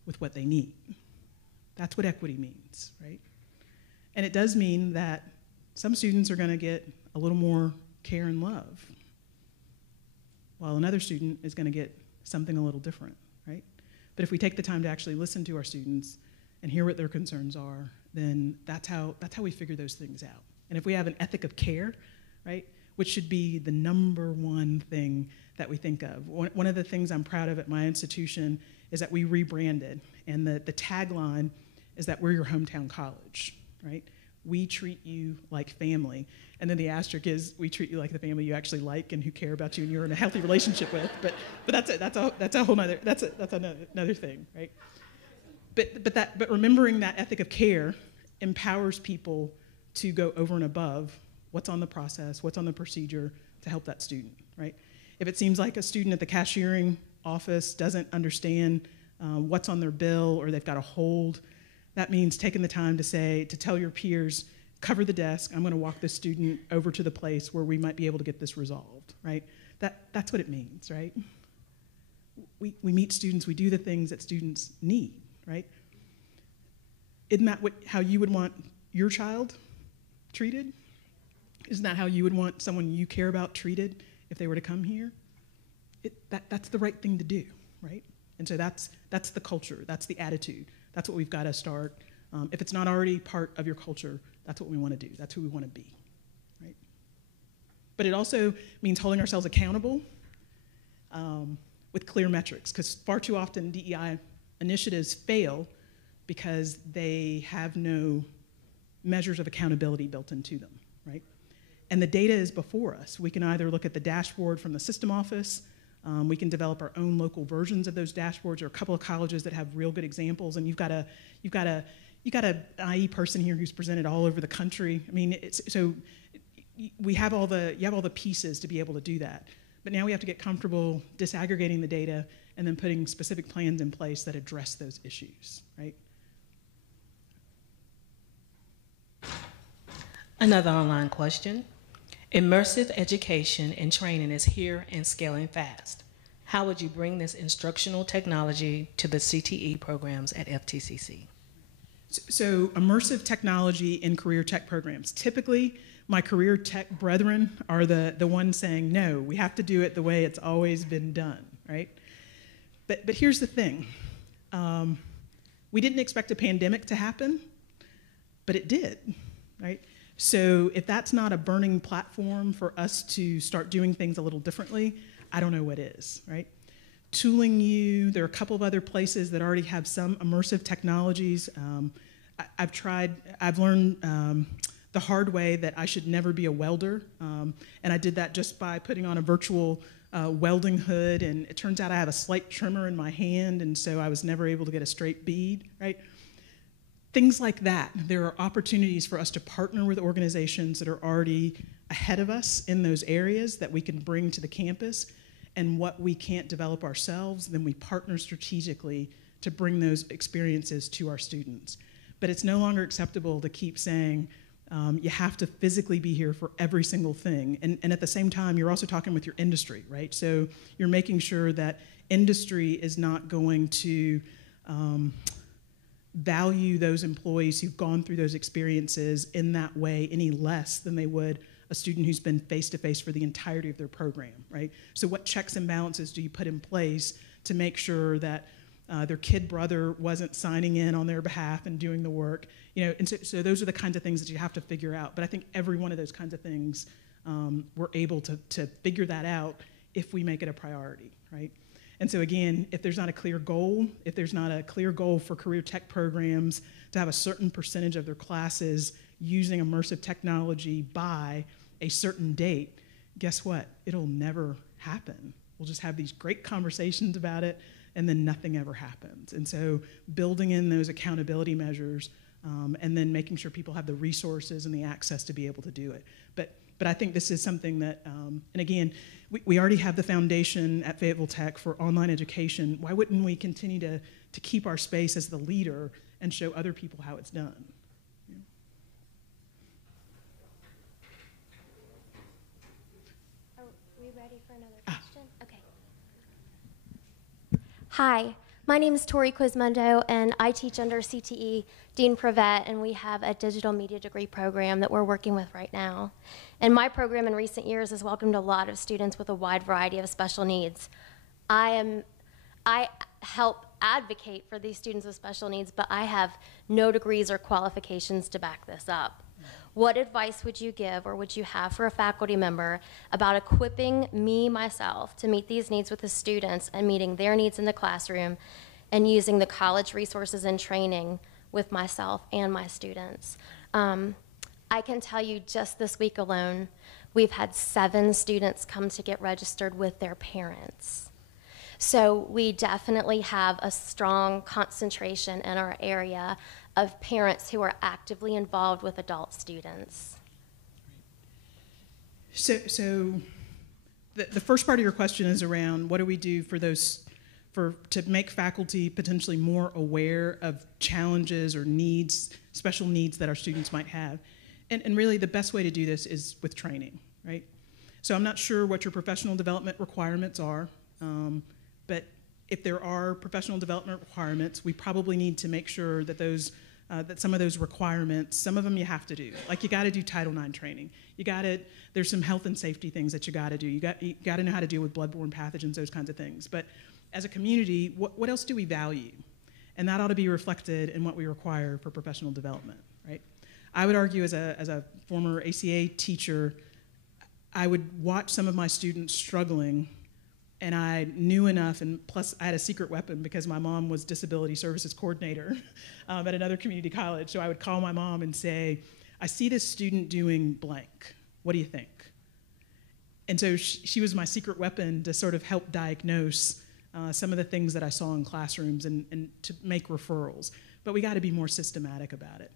with what they need. That's what equity means, right? And it does mean that some students are going to get a little more care and love, while another student is going to get something a little different, right? But if we take the time to actually listen to our students and hear what their concerns are, then that's how we figure those things out. And if we have an ethic of care, right, which should be the number one thing that we think of. One of the things I'm proud of at my institution is that we rebranded, and the tagline is that we're your hometown college, right? We treat you like family. And then the asterisk is we treat you like the family you actually like and who care about you and you're in a healthy relationship with. But that's a whole nother another thing, right? But remembering that ethic of care empowers people to go over and above what's on the process, what's on the procedure, to help that student, right? If it seems like a student at the cashiering office doesn't understand what's on their bill, or they've got a hold, that means taking the time to tell your peers, cover the desk, I'm going to walk this student over to the place where we might be able to get this resolved, right? That's what it means, right? We meet students, we do the things that students need, right? Isn't that how you would want your child treated? Isn't that how you would want someone you care about treated if they were to come here? That's the right thing to do, right? And so that's the culture, that's the attitude, that's what we've got to start. If it's not already part of your culture, that's what we want to do, that's who we want to be, right? But it also means holding ourselves accountable with clear metrics, because far too often DEI initiatives fail because they have no measures of accountability built into them, right? And the data is before us. We can either look at the dashboard from the system office, we can develop our own local versions of those dashboards. There are a couple of colleges that have real good examples, and you've got an IE person here who's presented all over the country. I mean, you have all the pieces to be able to do that. But now we have to get comfortable disaggregating the data and then putting specific plans in place that address those issues, right? Another online question. Immersive education and training is here and scaling fast. How would you bring this instructional technology to the CTE programs at FTCC? So immersive technology in career tech programs. Typically, my career tech brethren are the ones saying, no, we have to do it the way it's always been done, right? But here's the thing. We didn't expect a pandemic to happen, but it did, right? So if that's not a burning platform for us to start doing things a little differently, I don't know what is, right? Tooling U, there are a couple of other places that already have some immersive technologies. I've learned the hard way that I should never be a welder, and I did that just by putting on a virtual welding hood, and it turns out I have a slight tremor in my hand, and so I was never able to get a straight bead, right? Things like that. There are opportunities for us to partner with organizations that are already ahead of us in those areas that we can bring to the campus, and what we can't develop ourselves, then we partner strategically to bring those experiences to our students. But it's no longer acceptable to keep saying, you have to physically be here for every single thing. And at the same time, you're also talking with your industry, right? So you're making sure that industry is not going to value those employees who've gone through those experiences in that way any less than they would a student who's been face-to-face for the entirety of their program, right? So what checks and balances do you put in place to make sure that their kid brother wasn't signing in on their behalf and doing the work? You know, and so those are the kinds of things that you have to figure out. But I think every one of those kinds of things, we're able to figure that out if we make it a priority, right? And so again, if there's not a clear goal, for career tech programs to have a certain percentage of their classes using immersive technology by a certain date, guess what? It'll never happen. We'll just have these great conversations about it, and then nothing ever happens. And so building in those accountability measures, and then making sure people have the resources and the access to be able to do it. But I think this is something that, and again, we already have the foundation at Fayetteville Tech for online education. Why wouldn't we continue to keep our space as the leader and show other people how it's done? Yeah. Are we ready for another question? Okay. Hi, my name is Tori Quismondo, and I teach under CTE Dean Prevet, and we have a digital media degree program that we're working with right now. And my program in recent years has welcomed a lot of students with a wide variety of special needs. I help advocate for these students with special needs, but I have no degrees or qualifications to back this up. What advice would you give or would you have for a faculty member about equipping myself, to meet these needs with the students and meeting their needs in the classroom and using the college resources and training with myself and my students? I can tell you just this week alone, we've had 7 students come to get registered with their parents. So we definitely have a strong concentration in our area of parents who are actively involved with adult students. So the first part of your question is around what do we do for to make faculty potentially more aware of challenges or needs, special needs that our students might have. And really the best way to do this is with training, right? So I'm not sure what your professional development requirements are, but if there are professional development requirements, we probably need to make sure that that some of those requirements, some of them you have to do. Like you got to do Title IX training. There's some health and safety things that you got to do. You got to know how to deal with bloodborne pathogens, those kinds of things. But as a community, what else do we value? And that ought to be reflected in what we require for professional development, right? I would argue as a former ACA teacher, I would watch some of my students struggling, and I knew enough, and plus I had a secret weapon because my mom was disability services coordinator at another community college. So I would call my mom and say, I see this student doing blank. What do you think? And so she was my secret weapon to sort of help diagnose some of the things that I saw in classrooms and to make referrals. But we got to be more systematic about it.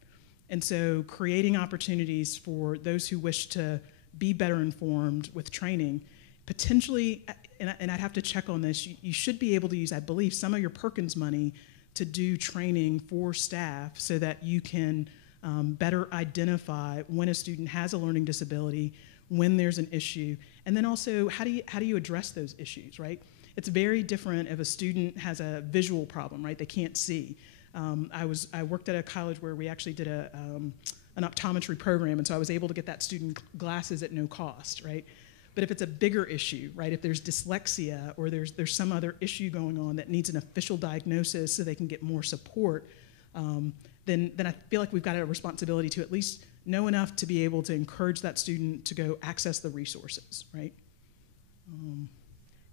And so creating opportunities for those who wish to be better informed with training, potentially, and I'd have to check on this, you should be able to use, I believe, some of your Perkins money to do training for staff so that you can better identify when a student has a learning disability, when there's an issue, and then also how do you address those issues, right? It's very different if a student has a visual problem, right? They can't see. I worked at a college where we actually did an optometry program, and so I was able to get that student glasses at no cost, right? But if it's a bigger issue, right, if there's dyslexia or there's some other issue going on that needs an official diagnosis so they can get more support, then I feel like we've got a responsibility to at least know enough to be able to encourage that student to go access the resources, right?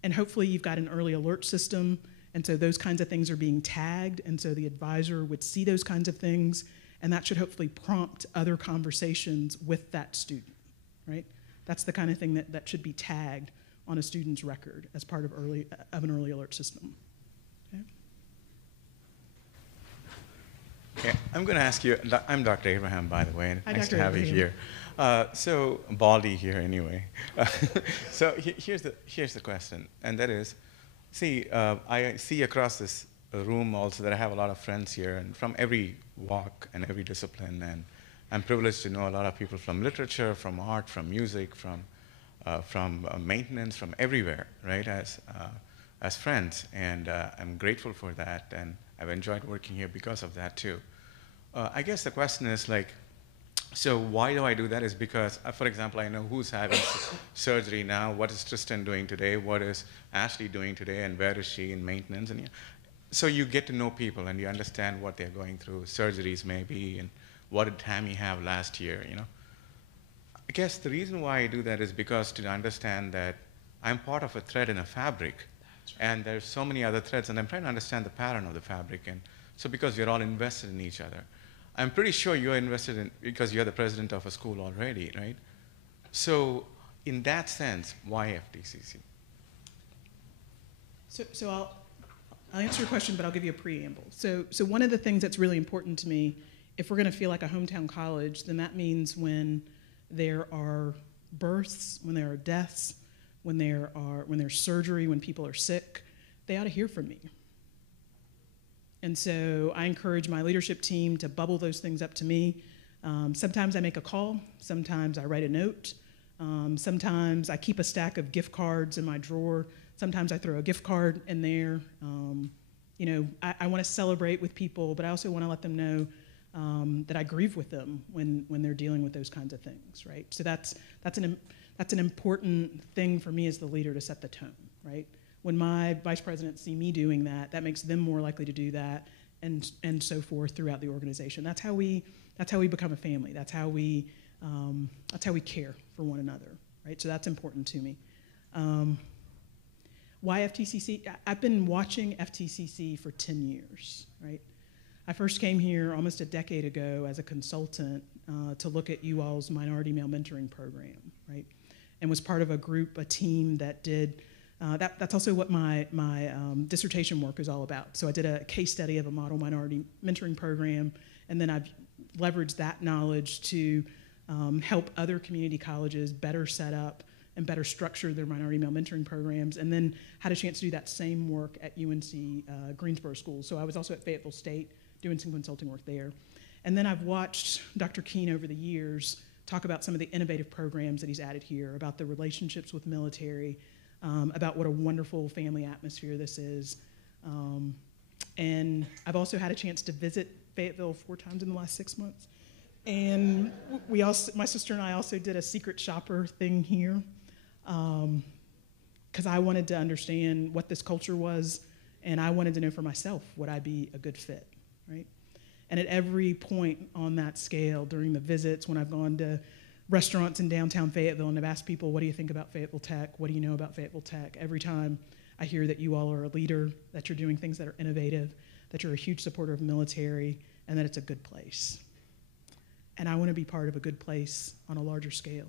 And hopefully you've got an early alert system, and so those kinds of things are being tagged, and so the advisor would see those kinds of things, and that should hopefully prompt other conversations with that student, right? That's the kind of thing that should be tagged on a student's record as part of an early alert system. Okay, I'm going to ask you, I'm Dr. Abraham, by the way, and Hi, nice Dr. to have you Abraham. here. So, Baldy here anyway. So here's the question, and that is, I see across this room also that I have a lot of friends here, and from every walk and every discipline, and I'm privileged to know a lot of people from literature, from art, from music, from maintenance, from everywhere, right, as friends, and I'm grateful for that, and I've enjoyed working here because of that too. I guess the question is like, so why do I do that is because, for example, I know who's having surgery now, what is Tristan doing today, what is Ashley doing today, and where is she in maintenance, and so you get to know people and you understand what they're going through, surgeries maybe, and what did Tammy have last year, you know? I guess the reason why I do that is because to understand that I'm part of a thread in a fabric, and there's so many other threads, and I'm trying to understand the pattern of the fabric, and so because we're all invested in each other. I'm pretty sure you're invested in, because you're the president of a school already, right? So in that sense, why FTCC? So I'll answer your question, but I'll give you a preamble. So one of the things that's really important to me, if we're going to feel like a hometown college, then that means when there are births, when there are deaths, when there's surgery, when people are sick, they ought to hear from me. And so I encourage my leadership team to bubble those things up to me. Sometimes I make a call, sometimes I write a note, sometimes I keep a stack of gift cards in my drawer, sometimes I throw a gift card in there. You know, I want to celebrate with people, but I also want to let them know that I grieve with them when they're dealing with those kinds of things, right? So that's an important thing for me as the leader to set the tone, right? When my vice presidents see me doing that, that makes them more likely to do that, and so forth throughout the organization. That's how we become a family. That's how we care for one another, right? So that's important to me. Why FTCC? I've been watching FTCC for 10 years, right? I first came here almost a decade ago as a consultant to look at you all's minority male mentoring program, right? And was part of a team that did, that's also what my dissertation work is all about. So I did a case study of a model minority mentoring program, and then I've leveraged that knowledge to help other community colleges better set up and better structure their minority male mentoring programs, and then had a chance to do that same work at UNC Greensboro School. So I was also at Fayetteville State doing some consulting work there. And then I've watched Dr. Keene over the years talk about some of the innovative programs that he's added here, about the relationships with military, about what a wonderful family atmosphere this is. And I've also had a chance to visit Fayetteville 4 times in the last 6 months. And my sister and I also did a secret shopper thing here, because I wanted to understand what this culture was, and I wanted to know for myself, would I be a good fit, right? And at every point on that scale, during the visits, when I've gone to restaurants in downtown Fayetteville and I've asked people, what do you think about Fayetteville Tech? What do you know about Fayetteville Tech? Every time I hear that you all are a leader, that you're doing things that are innovative, that you're a huge supporter of military, and that it's a good place. And I want to be part of a good place on a larger scale.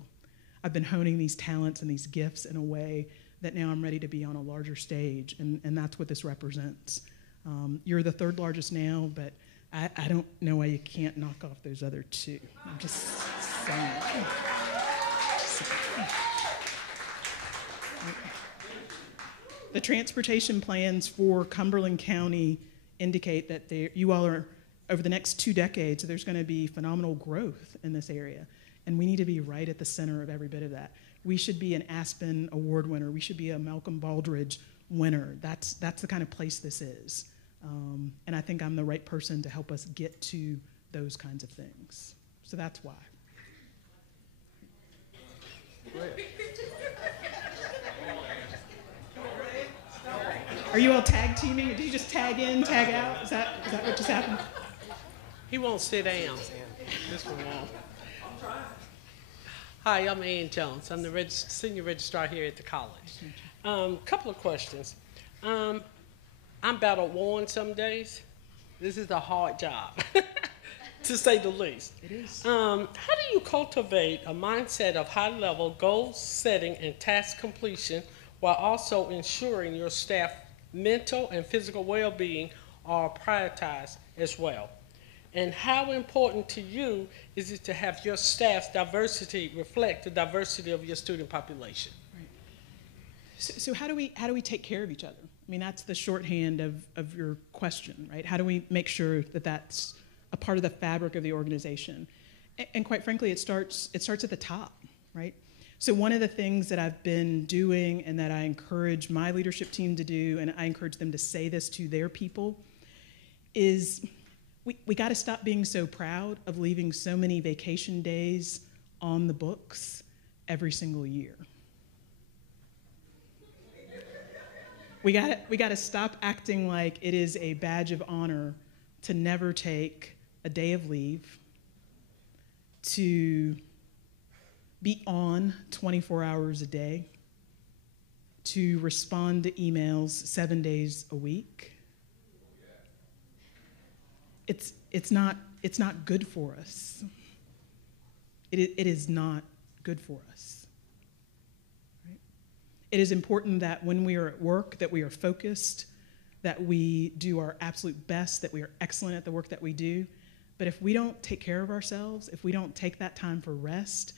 I've been honing these talents and these gifts in a way that now I'm ready to be on a larger stage, and that's what this represents. You're the 3rd largest now, but I don't know why you can't knock off those other 2. I'm just saying. The transportation plans for Cumberland County indicate that you all are, over the next 2 decades, there's going to be phenomenal growth in this area. And we need to be right at the center of every bit of that. We should be an Aspen Award winner. We should be a Malcolm Baldrige winner. That's the kind of place this is. And I think I'm the right person to help us get to those kinds of things. So that's why. Are you all tag teaming? Did you just tag in, tag out? Is that what just happened? He won't sit down. This one won't. Hi, I'm Ann Jones. I'm the senior registrar here at the college. Couple of questions. I'm battle worn some days. This is a hard job, to say the least. It is. How do you cultivate a mindset of high-level goal setting and task completion while also ensuring your staff mental and physical well-being are prioritized as well? And how important to you is it to have your staff's diversity reflect the diversity of your student population? Right. So how do we take care of each other? I mean, that's the shorthand of your question, right? How do we make sure that that's a part of the fabric of the organization? And quite frankly, it starts at the top, right? So one of the things that I've been doing and that I encourage my leadership team to do, and I encourage them to say this to their people, is we got to stop being so proud of leaving so many vacation days on the books every single year. We got to stop acting like it is a badge of honor to never take a day of leave, to be on 24 hours a day, to respond to emails 7 days a week. It's not good for us. It is not good for us. Right? It is important that when we are at work, that we are focused, that we do our absolute best, that we are excellent at the work that we do. But if we don't take care of ourselves, if we don't take that time for rest,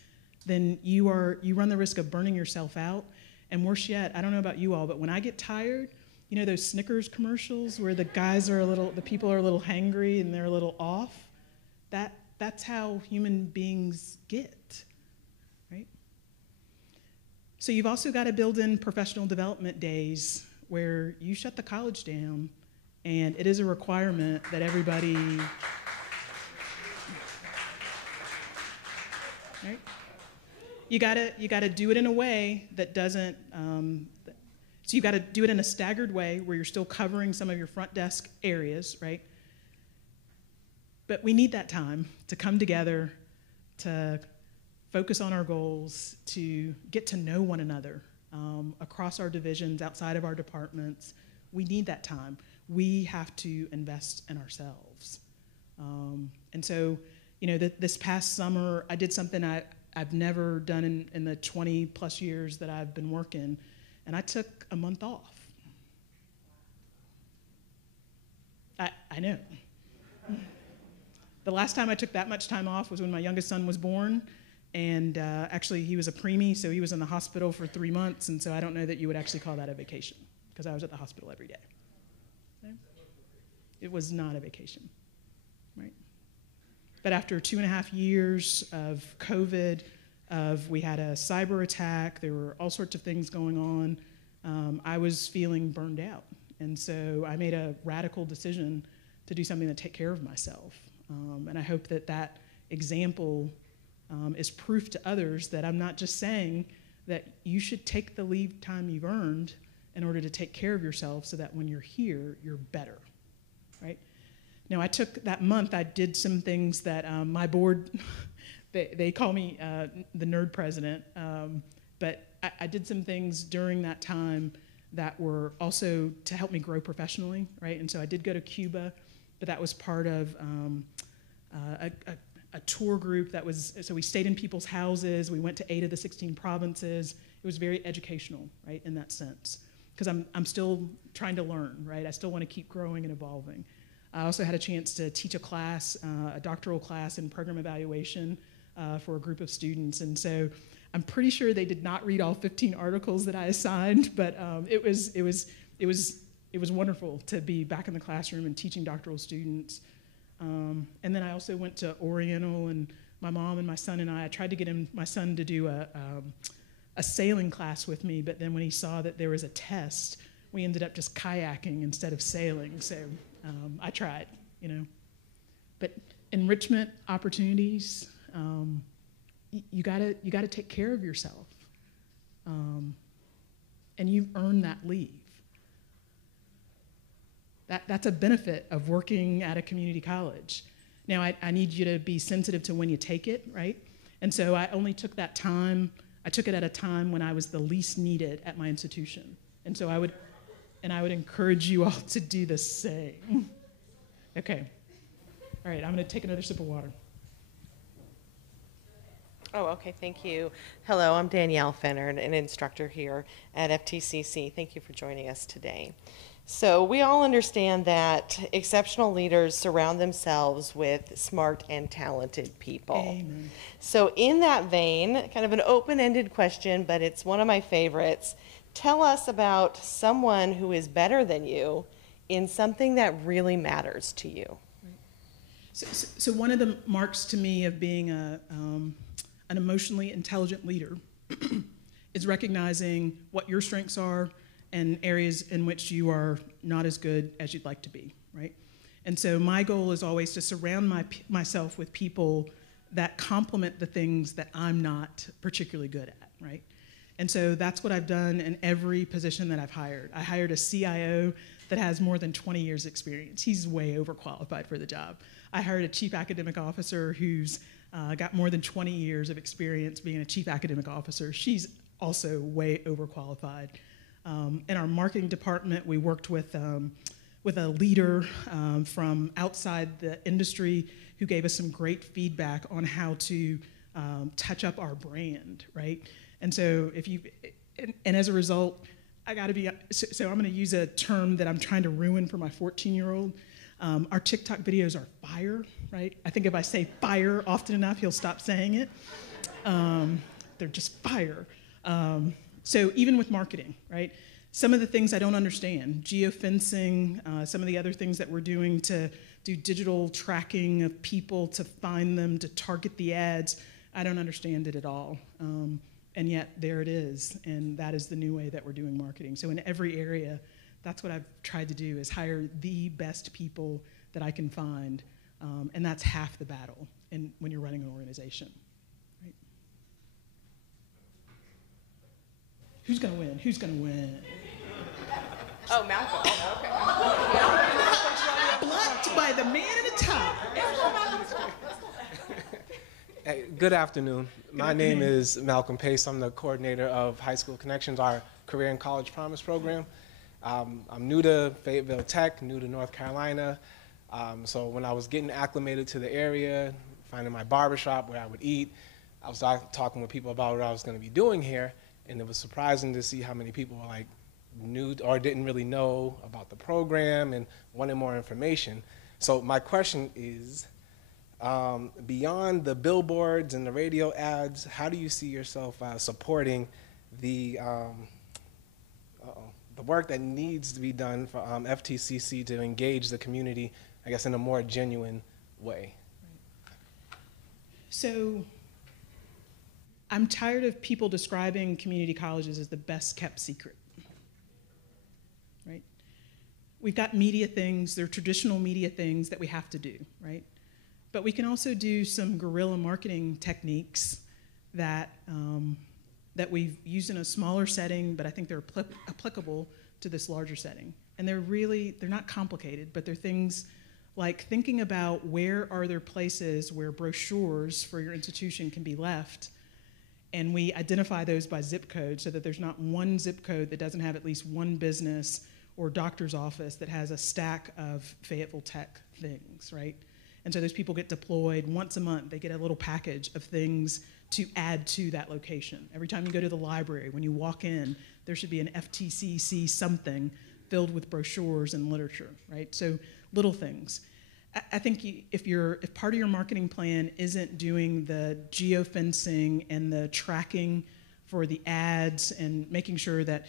then you run the risk of burning yourself out. And worse yet, I don't know about you all, but when I get tired, you know those Snickers commercials where the people are a little hangry and they're a little off? That's how human beings get, right? So you've also got to build in professional development days where you shut the college down, and it is a requirement that everybody, right? You gotta do it in a way that doesn't, so you gotta do it in a staggered way where you're still covering some of your front desk areas, right? But we need that time to come together, to focus on our goals, to get to know one another across our divisions, outside of our departments. We need that time. We have to invest in ourselves. And so, you know, this past summer, I did something I've never done in the 20 plus years that I've been working, and I took a month off. I know. The last time I took that much time off was when my youngest son was born, And actually, he was a preemie, so he was in the hospital for 3 months, and so I don't know that you would actually call that a vacation, because I was at the hospital every day. So it was not a vacation, right? But after 2.5 years of COVID, we had a cyber attack, there were all sorts of things going on, I was feeling burned out. And so I made a radical decision to do something to take care of myself. And I hope that that example is proof to others that I'm not just saying that you should take the leave time you've earned in order to take care of yourself so that when you're here, you're better, right? Now, I took that month, I did some things that my board, they call me the nerd president, but I did some things during that time that were also to help me grow professionally, right? And so I did go to Cuba, but that was part of a tour group that was, so we stayed in people's houses, we went to 8 of the 16 provinces. It was very educational, right, in that sense, because I'm still trying to learn, right? I still want to keep growing and evolving. I also had a chance to teach a class, a doctoral class in program evaluation for a group of students, and so I'm pretty sure they did not read all 15 articles that I assigned, but it was wonderful to be back in the classroom and teaching doctoral students. And then I also went to Oriental, and my mom and my son and I tried to get my son to do a sailing class with me, but then when he saw that there was a test, we ended up just kayaking instead of sailing. So I tried, you know. But enrichment opportunities, you gotta take care of yourself, and you've earned that leave. That's a benefit of working at a community college. Now, I need you to be sensitive to when you take it, right? And so I only took that time, I took it at a time when I was the least needed at my institution. And so I would encourage you all to do the same. Okay. All right, I'm gonna take another sip of water. Oh, okay, thank you. Hello, I'm Danielle Fenner, an instructor here at FTCC. Thank you for joining us today. So we all understand that exceptional leaders surround themselves with smart and talented people. Amen. So in that vein, kind of an open-ended question, but it's one of my favorites. Tell us about someone who is better than you in something that really matters to you. So one of the marks to me of being an emotionally intelligent leader is recognizing what your strengths are and areas in which you are not as good as you'd like to be, right? And so my goal is always to surround myself with people that complement the things that I'm not particularly good at, right? And so that's what I've done in every position that I've hired. I hired a CIO that has more than 20 years experience. He's way overqualified for the job. I hired a chief academic officer who's got more than 20 years of experience being a chief academic officer. She's also way overqualified. In our marketing department, we worked with a leader from outside the industry who gave us some great feedback on how to touch up our brand, right? And so and as a result, I gotta be, so I'm gonna use a term that I'm trying to ruin for my 14-year-old. Our TikTok videos are fire, right? I think if I say fire often enough, he'll stop saying it. They're just fire. So even with marketing, right? Some of the things I don't understand, geofencing, some of the other things that we're doing to do digital tracking of people, to find them, to target the ads, I don't understand it at all. And yet there it is, and that is the new way that we're doing marketing. So in every area, that's what I've tried to do, is hire the best people that I can find, and that's half the battle when you're running an organization. Right? Who's gonna win? Who's gonna win? Oh, Malcolm. Oh, okay. Blocked by the man in the top. Hey, good afternoon. My name is Malcolm Pace. I'm the coordinator of High School Connections, our Career and College Promise program. I'm new to Fayetteville Tech, new to North Carolina. So when I was getting acclimated to the area, finding my barbershop where I would eat, I was talking with people about what I was going to be doing here, and it was surprising to see how many people were like new or didn't really know about the program and wanted more information. So my question is, Beyond the billboards and the radio ads, how do you see yourself supporting the work that needs to be done for FTCC to engage the community, I guess, in a more genuine way? So I'm tired of people describing community colleges as the best kept secret, right? We've got media things, they're traditional media things that we have to do, right? But we can also do some guerrilla marketing techniques that, that we've used in a smaller setting, but I think they're applicable to this larger setting. And they're not complicated, but they're things like thinking about where are there places where brochures for your institution can be left, and we identify those by zip code so that there's not one zip code that doesn't have at least one business or doctor's office that has a stack of Fayetteville Tech things, right? And so those people get deployed once a month. They get a little package of things to add to that location. Every time you go to the library, when you walk in, there should be an FTCC something filled with brochures and literature, right? So little things. I think if part of your marketing plan isn't doing the geofencing and the tracking for the ads and making sure that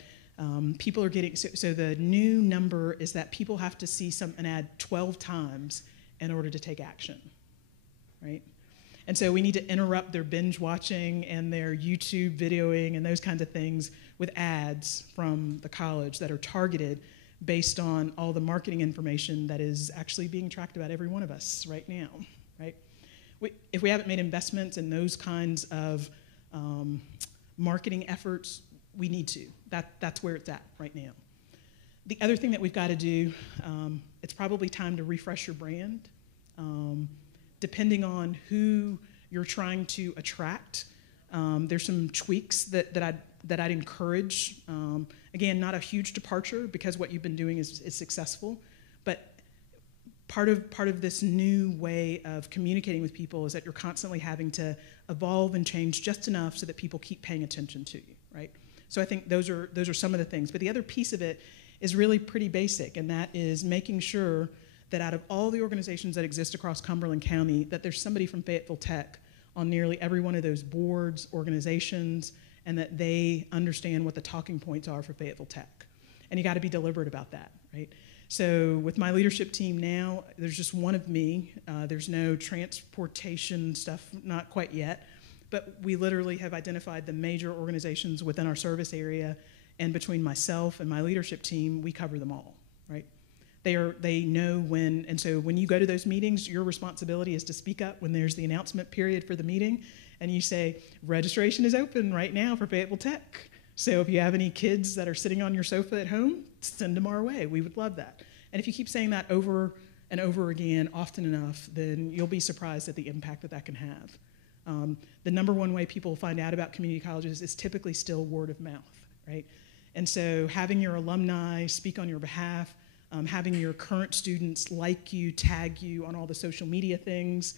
people are getting, so the new number is that people have to see an ad 12 times in order to take action, right? And so we need to interrupt their binge watching and their YouTube videoing and those kinds of things with ads from the college that are targeted based on all the marketing information that is actually being tracked about every one of us right now, right? If we haven't made investments in those kinds of marketing efforts, we need to. That's where it's at right now. The other thing that we've got to do, it's probably time to refresh your brand. Depending on who you're trying to attract, there's some tweaks that I'd encourage. Again, not a huge departure because what you've been doing is successful, but part of this new way of communicating with people is that you're constantly having to evolve and change just enough so that people keep paying attention to you, right? So I think those are some of the things. But the other piece of it is really pretty basic, and that is making sure that out of all the organizations that exist across Cumberland County, that there's somebody from Fayetteville Tech on nearly every one of those boards, organizations, and that they understand what the talking points are for Fayetteville Tech. And you got to be deliberate about that, right? So with my leadership team now, there's just one of me. There's no transportation stuff, not quite yet, but we literally have identified the major organizations within our service area, and between myself and my leadership team, we cover them all, right? They know when, and so when you go to those meetings, your responsibility is to speak up when there's the announcement period for the meeting, and you say, registration is open right now for Fayetteville Tech. So if you have any kids that are sitting on your sofa at home, send them our way. We would love that. And if you keep saying that over and over again, often enough, then you'll be surprised at the impact that can have. The number one way people find out about community colleges is typically still word of mouth, right? And so having your alumni speak on your behalf, having your current students like you, tag you on all the social media things,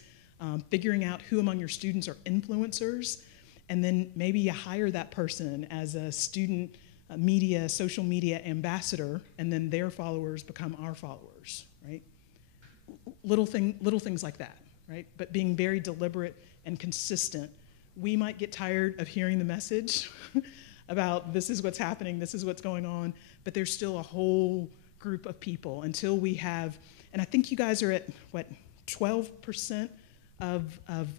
figuring out who among your students are influencers, and then maybe you hire that person as a student media, social media ambassador, and then their followers become our followers, right? Little things like that, right? But being very deliberate and consistent. We might get tired of hearing the message about this is what's happening, this is what's going on, but there's still a whole group of people until we have, and I think you guys are at, what, 12% of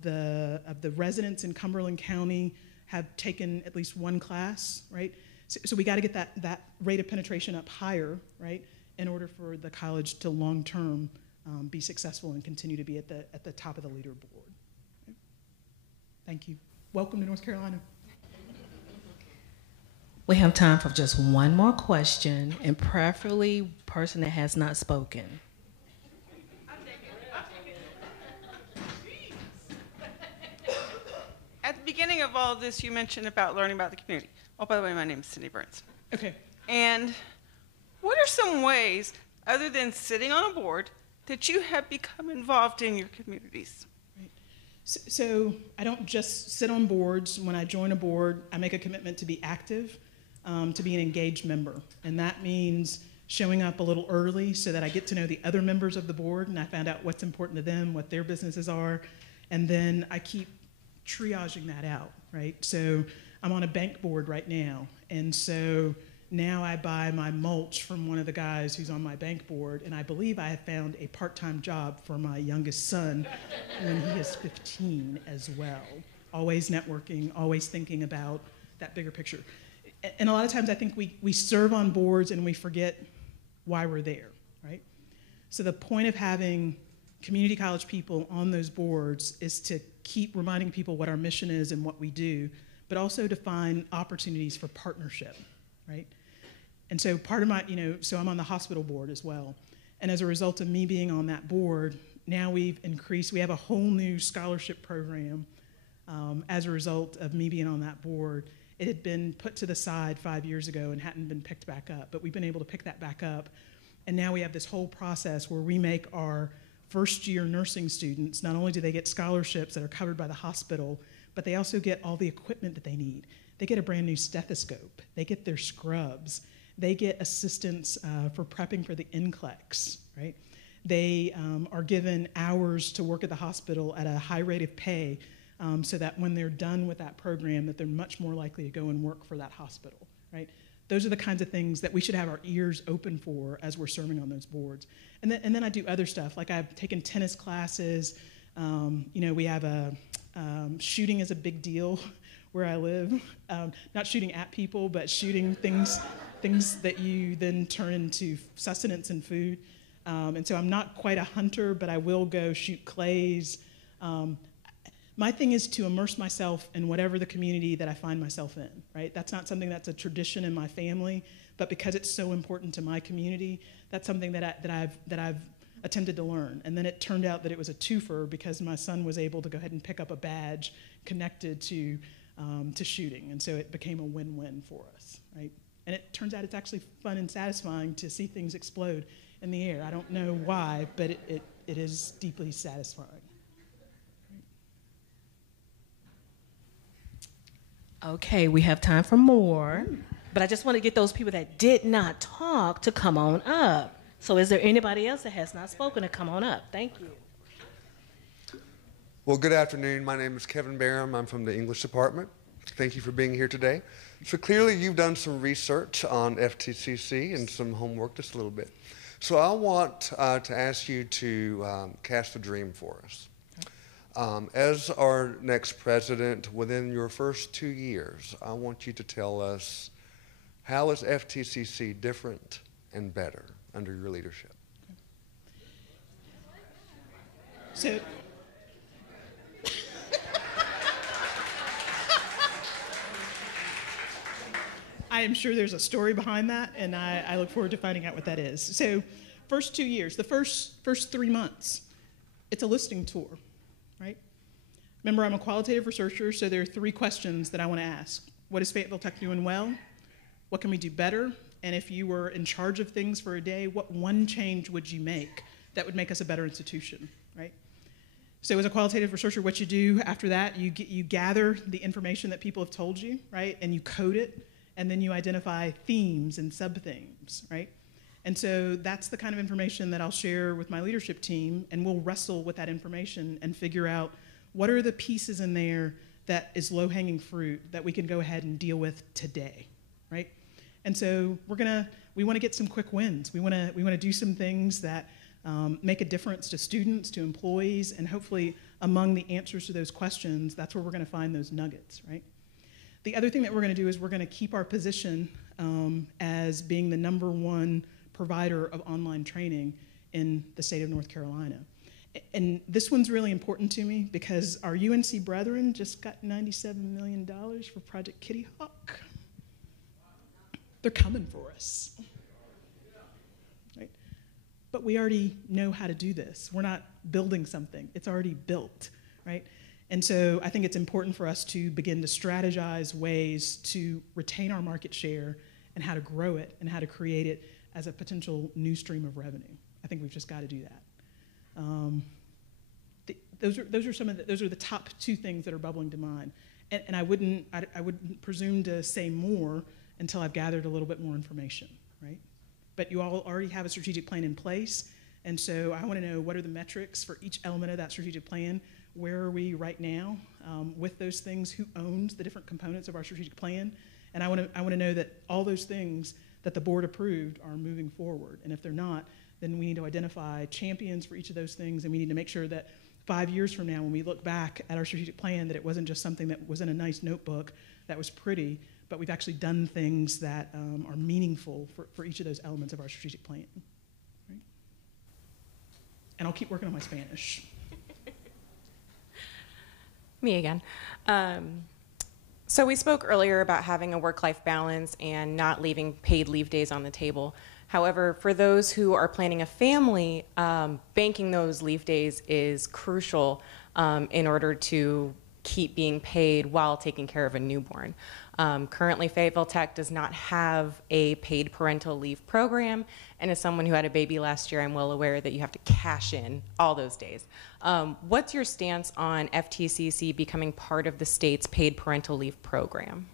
the residents in Cumberland County have taken at least one class, right? So we got to get that rate of penetration up higher, right, in order for the college to long-term be successful and continue to be at the top of the leaderboard. Okay? Thank you. Welcome to North Carolina. We have time for just one more question, and preferably person that has not spoken. At the beginning of all this, you mentioned about learning about the community. Oh, by the way, my name is Cindy Burns. Okay. And what are some ways, other than sitting on a board, that you have become involved in your communities? So I don't just sit on boards. When I join a board, I make a commitment to be active, to be an engaged member. And that means showing up a little early so that I get to know the other members of the board and I find out what's important to them, what their businesses are, and then I keep triaging that out, right? So I'm on a bank board right now, and so now I buy my mulch from one of the guys who's on my bank board, and I believe I have found a part-time job for my youngest son when he is 15 as well. Always networking, always thinking about that bigger picture. And a lot of times I think we serve on boards and we forget why we're there, right? So the point of having community college people on those boards is to keep reminding people what our mission is and what we do, but also to find opportunities for partnership, right? And so part of my, so I'm on the hospital board as well. And as a result of me being on that board, now we have a whole new scholarship program as a result of me being on that board. It had been put to the side 5 years ago and hadn't been picked back up, but we've been able to pick that back up. And now we have this whole process where we make our first-year nursing students, not only do they get scholarships that are covered by the hospital, but they also get all the equipment that they need. They get a brand new stethoscope. They get their scrubs. They get assistance for prepping for the NCLEX, right? They are given hours to work at the hospital at a high rate of pay so that when they're done with that program, that they're much more likely to go and work for that hospital, right? Those are the kinds of things that we should have our ears open for as we're serving on those boards. And then I do other stuff, like I've taken tennis classes. We have shooting is a big deal where I live. Not shooting at people, but shooting things that you then turn into sustenance and food. And so I'm not quite a hunter, but I will go shoot clays. My thing is to immerse myself in whatever the community that I find myself in, right? That's not something that's a tradition in my family, but because it's so important to my community, that's something that I've attempted to learn. And then it turned out that it was a twofer because my son was able to go ahead and pick up a badge connected to shooting. And so it became a win-win for us, right? And it turns out it's actually fun and satisfying to see things explode in the air. I don't know why, but it is deeply satisfying. Okay, we have time for more, but I just want to get those people that did not talk to come on up. So is there anybody else that has not spoken to come on up? Thank you. Well, good afternoon. My name is Kevin Barham. I'm from the English department. Thank you for being here today. So clearly you've done some research on FTCC and some homework, just a little bit. So I want to ask you to cast a dream for us. As our next president, within your first 2 years, I want you to tell us, how is FTCC different and better under your leadership? So, I am sure there's a story behind that, and I look forward to finding out what that is. So, first 2 years, the first 3 months, it's a listening tour, right? Remember, I'm a qualitative researcher, so there are 3 questions that I want to ask. What is Fayetteville Tech doing well? What can we do better? And if you were in charge of things for a day, what one change would you make that would make us a better institution, right? So as a qualitative researcher, what you do after that, you gather the information that people have told you, right? And you code it, and then you identify themes and sub-themes, right? And so that's the kind of information that I'll share with my leadership team, and we'll wrestle with that information and figure out what are the pieces in there that is low-hanging fruit that we can go ahead and deal with today, right? And so we want to get some quick wins. We want to do some things that make a difference to students, to employees, and hopefully among the answers to those questions, that's where we're going to find those nuggets, right? The other thing that we're going to do is we're going to keep our position as being the '1 provider of online training in the state of North Carolina. And this one's really important to me because our UNC brethren just got $97 million for Project Kitty Hawk. They're coming for us, right? But we already know how to do this. We're not building something. It's already built, right? And so I think it's important for us to begin to strategize ways to retain our market share and how to grow it and how to create it as a potential new stream of revenue. I think we've just got to do that. Those are the top 2 things that are bubbling to mind. And I wouldn't presume to say more until I've gathered a little bit more information, right? but you all already have a strategic plan in place. And so I want to know, what are the metrics for each element of that strategic plan? Where are we right now with those things? Who owns the different components of our strategic plan? And I want to know that all those things that the board approved are moving forward. And if they're not, then we need to identify champions for each of those things, and we need to make sure that 5 years from now, when we look back at our strategic plan, that it wasn't just something that was in a nice notebook that was pretty, but we've actually done things that are meaningful for each of those elements of our strategic plan. Right? And I'll keep working on my Spanish. Me again. So we spoke earlier about having a work-life balance and not leaving paid leave days on the table. However, for those who are planning a family, banking those leave days is crucial in order to keep being paid while taking care of a newborn. Currently, Fayetteville Tech does not have a paid parental leave program, and as someone who had a baby last year, I'm well aware that you have to cash in all those days. What's your stance on FTCC becoming part of the state's paid parental leave program?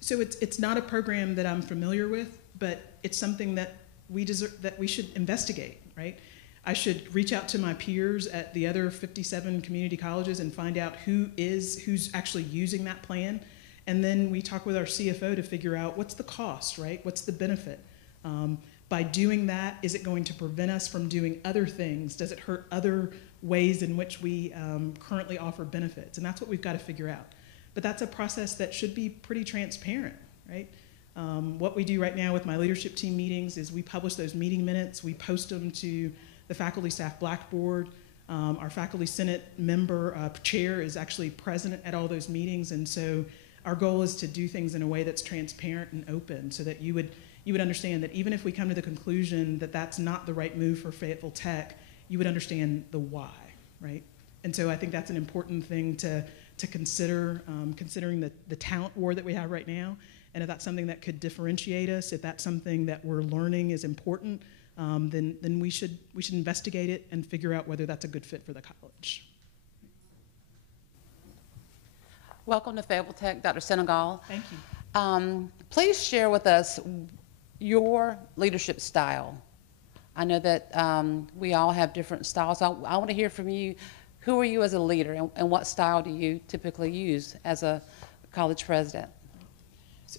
So it's not a program that I'm familiar with, but it's something that we should investigate, right? I should reach out to my peers at the other 57 community colleges and find out who's actually using that plan. And then we talk with our CFO to figure out what's the cost, right? What's the benefit? By doing that, is it going to prevent us from doing other things? Does it hurt other ways in which we currently offer benefits? And that's what we've got to figure out. But that's a process that should be pretty transparent, right? What we do right now with my leadership team meetings is we publish those meeting minutes, we post them to the faculty staff blackboard. Our faculty senate member chair is actually present at all those meetings, and so our goal is to do things in a way that's transparent and open, so that you would understand that even if we come to the conclusion that that's not the right move for Fayetteville Tech, you would understand the why, right? And so I think that's an important thing to consider, considering the talent war that we have right now. And if that's something that could differentiate us, if that's something that we're learning is important, then we should investigate it and figure out whether that's a good fit for the college. Welcome to Fayetteville Tech, Dr. Senegal. Thank you. Please share with us your leadership style. I know that we all have different styles. I want to hear from you. Who are you as a leader, and what style do you typically use as a college president?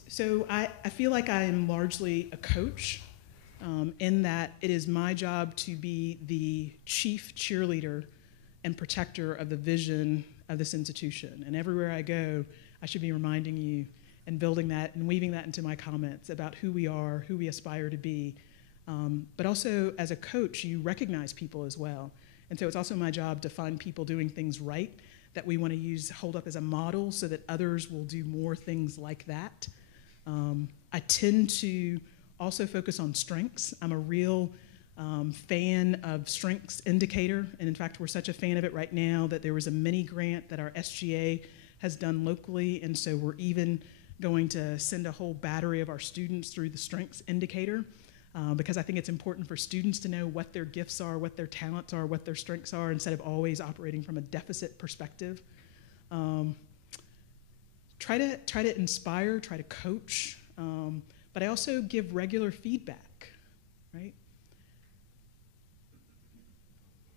So I feel like I am largely a coach, in that it is my job to be the chief cheerleader and protector of the vision of this institution. And everywhere I go, I should be reminding you and building that and weaving that into my comments about who we are, who we aspire to be. But also, as a coach, you recognize people as well. And so it's also my job to find people doing things right that we want to hold up as a model so that others will do more things like that. I tend to also focus on strengths. I'm a real fan of strengths indicator, and in fact, we're such a fan of it right now that there was a mini grant that our SGA has done locally, and so we're even going to send a whole battery of our students through the strengths indicator, because I think it's important for students to know what their gifts are, what their talents are, what their strengths are, instead of always operating from a deficit perspective. Try to inspire, try to coach, but I also give regular feedback, right?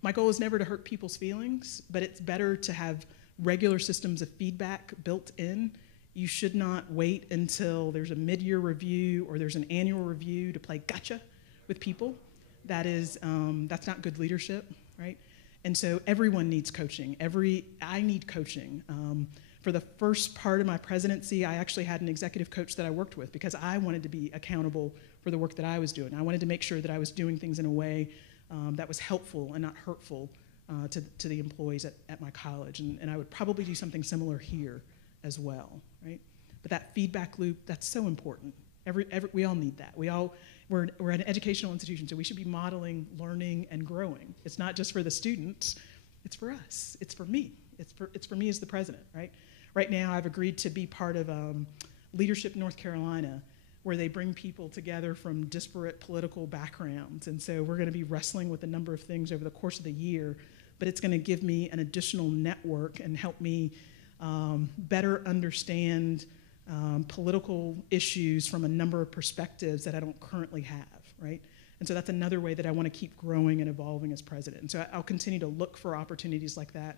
My goal is never to hurt people's feelings, but it's better to have regular systems of feedback built in. You should not wait until there's a mid-year review or there's an annual review to play gotcha with people. That's not good leadership, right? And so everyone needs coaching. I need coaching. For the first part of my presidency, I actually had an executive coach that I worked with because I wanted to be accountable for the work that I was doing. I wanted to make sure that I was doing things in a way that was helpful and not hurtful to the employees at my college. And I would probably do something similar here as well, right? But that feedback loop, that's so important. We all need that. We're an educational institution, so we should be modeling, learning, and growing. It's not just for the students, it's for us. It's for me. It's for me as the president, right? Right now, I've agreed to be part of Leadership North Carolina, where they bring people together from disparate political backgrounds. And so we're going to be wrestling with a number of things over the course of the year, but it's going to give me an additional network and help me better understand political issues from a number of perspectives that I don't currently have, right? And so that's another way that I want to keep growing and evolving as president. And so I'll continue to look for opportunities like that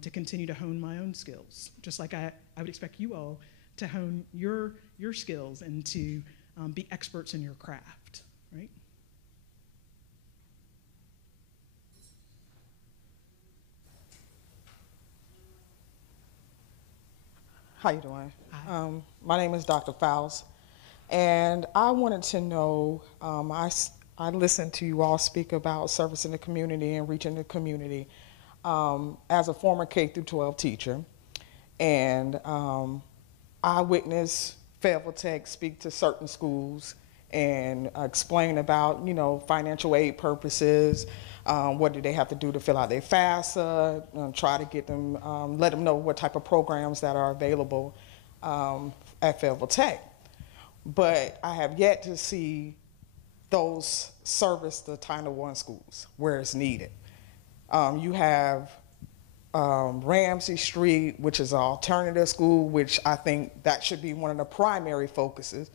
to continue to hone my own skills, just like I would expect you all to hone your skills and to be experts in your craft, right? How you doing? My name is Dr. Fowles, and I wanted to know, I listened to you all speak about service in the community and reaching the community. As a former K-12 teacher, and I witnessed Fayetteville Tech speak to certain schools and explain about, financial aid purposes, what do they have to do to fill out their FAFSA, try to get them, let them know what type of programs that are available at Fayetteville Tech. But I have yet to see those service the Title I schools where it's needed. You have Ramsey Street, which is an alternative school, which I think that should be one of the primary focuses.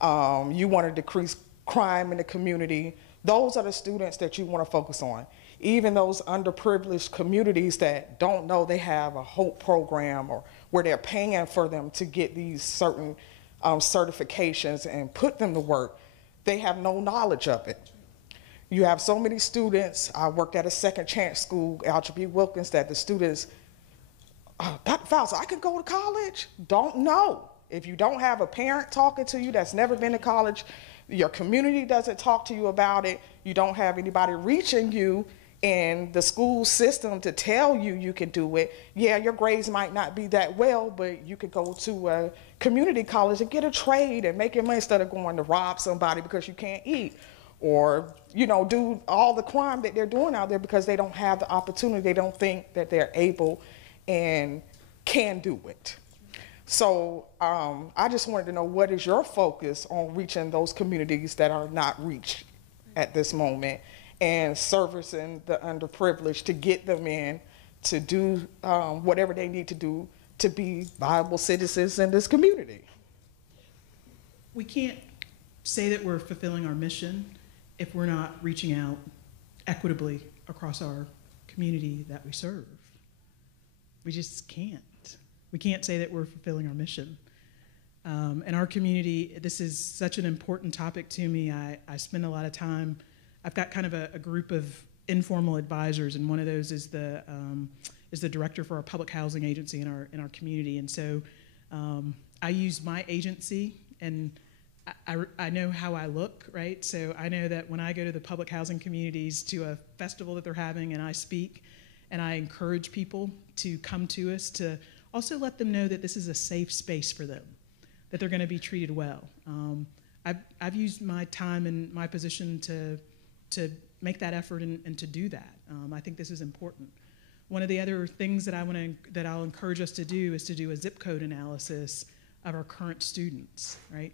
You want to decrease crime in the community. Those are the students that you want to focus on. Even those underprivileged communities that don't know they have a HOPE program or where they're paying for them to get these certain certifications and put them to work, they have no knowledge of it. You have so many students. I worked at a second chance school, Algebra B. Wilkins, that the students, Dr. Fowles, I can go to college? Don't know. If you don't have a parent talking to you that's never been to college, your community doesn't talk to you about it, you don't have anybody reaching you in the school system to tell you you can do it. Yeah, your grades might not be that well, but you could go to a community college and get a trade and make your money instead of going to rob somebody because you can't eat, or do all the crime that they're doing out there because they don't have the opportunity. They don't think that they're able and can do it. So I just wanted to know, what is your focus on reaching those communities that are not reached at this moment and servicing the underprivileged to get them in to do whatever they need to do to be viable citizens in this community? We can't say that we're fulfilling our mission if we're not reaching out equitably across our community that we serve. We just can't. We can't say that we're fulfilling our mission. In our community, this is such an important topic to me. I spend a lot of time, I've got kind of a group of informal advisors, and one of those is the director for our public housing agency in our community. And so I use my agency, and I know how I look, right? So I know that when I go to the public housing communities to a festival that they're having and I speak and I encourage people to come to us, to also let them know that this is a safe space for them, that they're going to be treated well. I've used my time and my position to make that effort and to do that. I think this is important. One of the other things that I'll encourage us to do is to do a zip code analysis of our current students, right?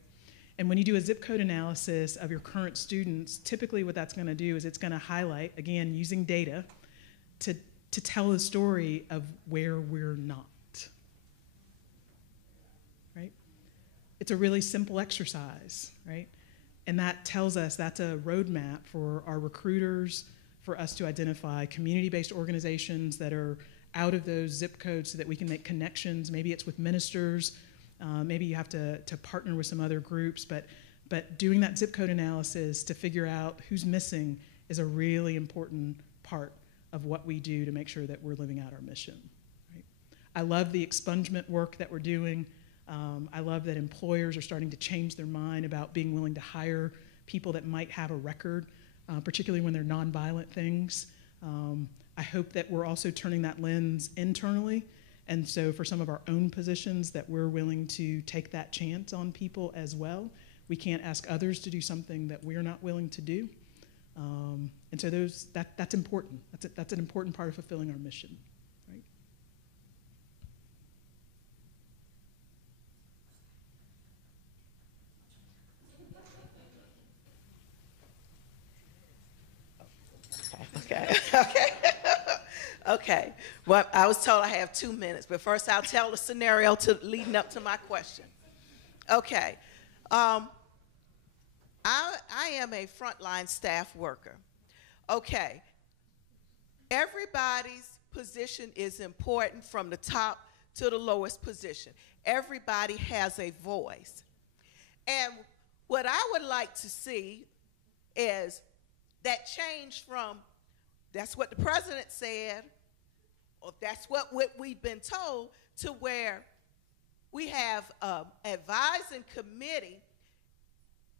And when you do a zip code analysis of your current students, typically what that's going to do is it's going to highlight, again, using data, to tell the story of where we're not. Right? It's a really simple exercise, right? And that tells us that's a roadmap for our recruiters, for us to identify community-based organizations that are out of those zip codes so that we can make connections. Maybe it's with ministers. Maybe you have to partner with some other groups, but doing that zip code analysis to figure out who's missing is a really important part of what we do to make sure that we're living out our mission. Right? I love the expungement work that we're doing. I love that employers are starting to change their mind about being willing to hire people that might have a record, particularly when they're nonviolent things. I hope that we're also turning that lens internally. And so for some of our own positions that we're willing to take that chance on people as well. We can't ask others to do something that we're not willing to do. And so that's important. That's an important part of fulfilling our mission, right? Okay. Well, I was told I have 2 minutes, but first I'll tell the scenario leading up to my question. Okay. I I am a frontline staff worker. Okay, everybody's position is important from the top to the lowest position. Everybody has a voice. And what I would like to see is that change from that's what the president said, or that's what we've been told, to where we have an advising committee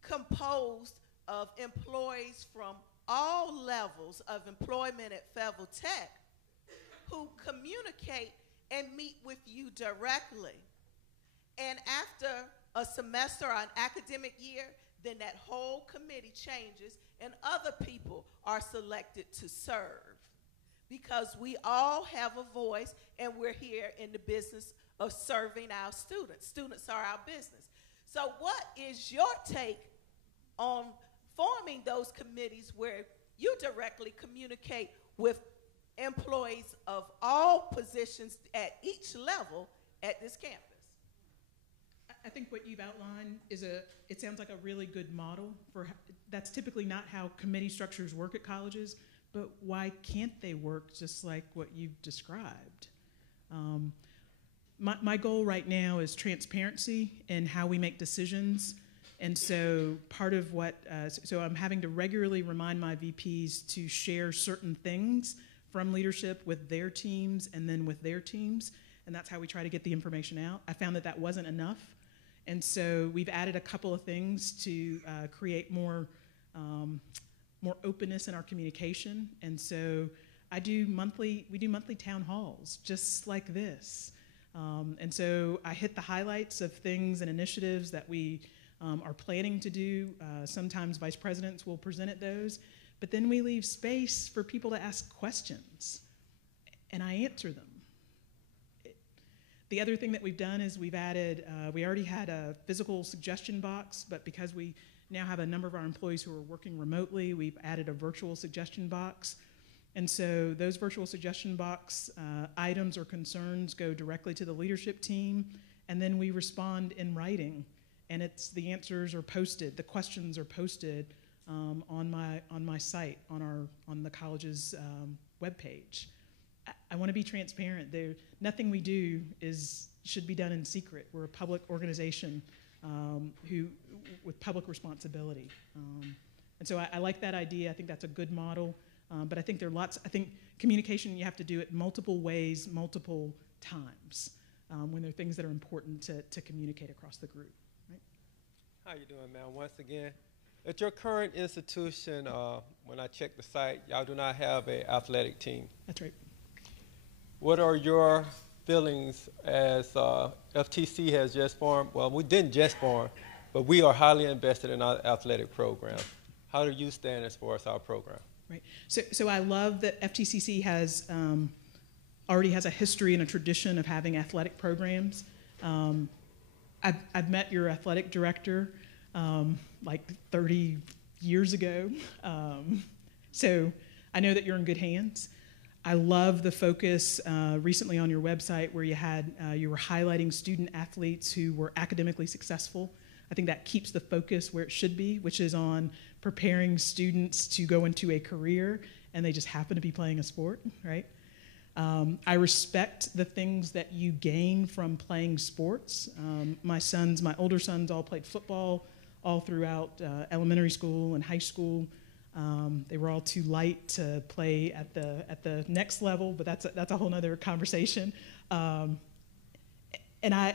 composed of employees from all levels of employment at Fayetteville Tech who communicate and meet with you directly. And after a semester or an academic year, then that whole committee changes and other people are selected to serve, because we all have a voice and we're here in the business of serving our students. Students are our business. So what is your take on forming those committees where you directly communicate with employees of all positions at each level at this campus? I think what you've outlined is it sounds like a really good model for, that's typically not how committee structures work at colleges, but why can't they work just like what you've described? My goal right now is transparency in how we make decisions. And so part of what, so I'm having to regularly remind my VPs to share certain things from leadership with their teams and then with their teams. And that's how we try to get the information out. I found that that wasn't enough. And so we've added a couple of things to create more openness in our communication. And so we do monthly town halls just like this. And so I hit the highlights of things and initiatives that we are planning to do. Sometimes vice presidents will present at those, but then we leave space for people to ask questions, and I answer them. The other thing that we've done is we've added, we already had a physical suggestion box, but because we now have a number of our employees who are working remotely, we've added a virtual suggestion box. And so those virtual suggestion box items or concerns go directly to the leadership team, and then we respond in writing. And the answers are posted, the questions are posted on my site, on the college's webpage. I want to be transparent. Nothing we do should be done in secret. We're a public organization with public responsibility. And so I like that idea. I think that's a good model. But I think there are lots. I think communication, you have to do it multiple ways, multiple times, when there are things that are important to communicate across the group. Right? How you doing, ma'am? Once again, at your current institution, when I checked the site, y'all do not have an athletic team. That's right. What are your feelings as FTC has just formed? Well, we didn't just form, but we are highly invested in our athletic program. How do you stand as far as our program? Right. So I love that FTCC already has a history and a tradition of having athletic programs. I've met your athletic director like 30 years ago. So I know that you're in good hands. I love the focus recently on your website where you were highlighting student athletes who were academically successful. I think that keeps the focus where it should be, which is on preparing students to go into a career, and they just happen to be playing a sport, right? I respect the things that you gain from playing sports. My older sons all played football all throughout elementary school and high school. They were all too light to play at the next level, but that's a whole other conversation. And I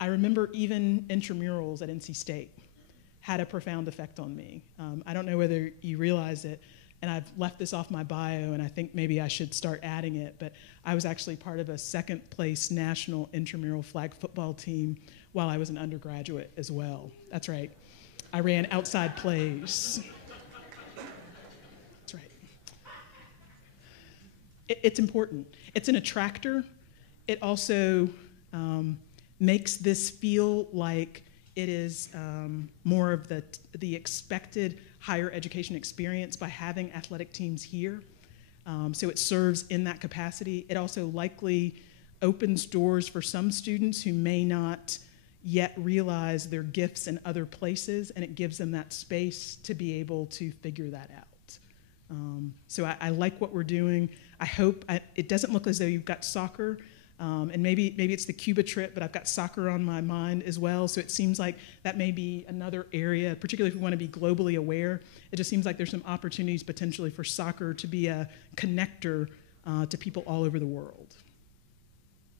remember even intramurals at NC State had a profound effect on me. I don't know whether you realize it, and I've left this off my bio, and I think maybe I should start adding it, but I was actually part of a second place national intramural flag football team while I was an undergraduate as well. That's right. I ran outside plays. That's right. It's important. It's an attractor. It also makes this feel like it is more of the expected higher education experience by having athletic teams here. So it serves in that capacity. It also likely opens doors for some students who may not yet realize their gifts in other places, and it gives them that space to be able to figure that out. So I like what we're doing. I hope it doesn't look as though you've got soccer, and maybe it's the Cuba trip, but I've got soccer on my mind as well. So it seems like that may be another area, particularly if we want to be globally aware. It just seems like there's some opportunities potentially for soccer to be a connector to people all over the world.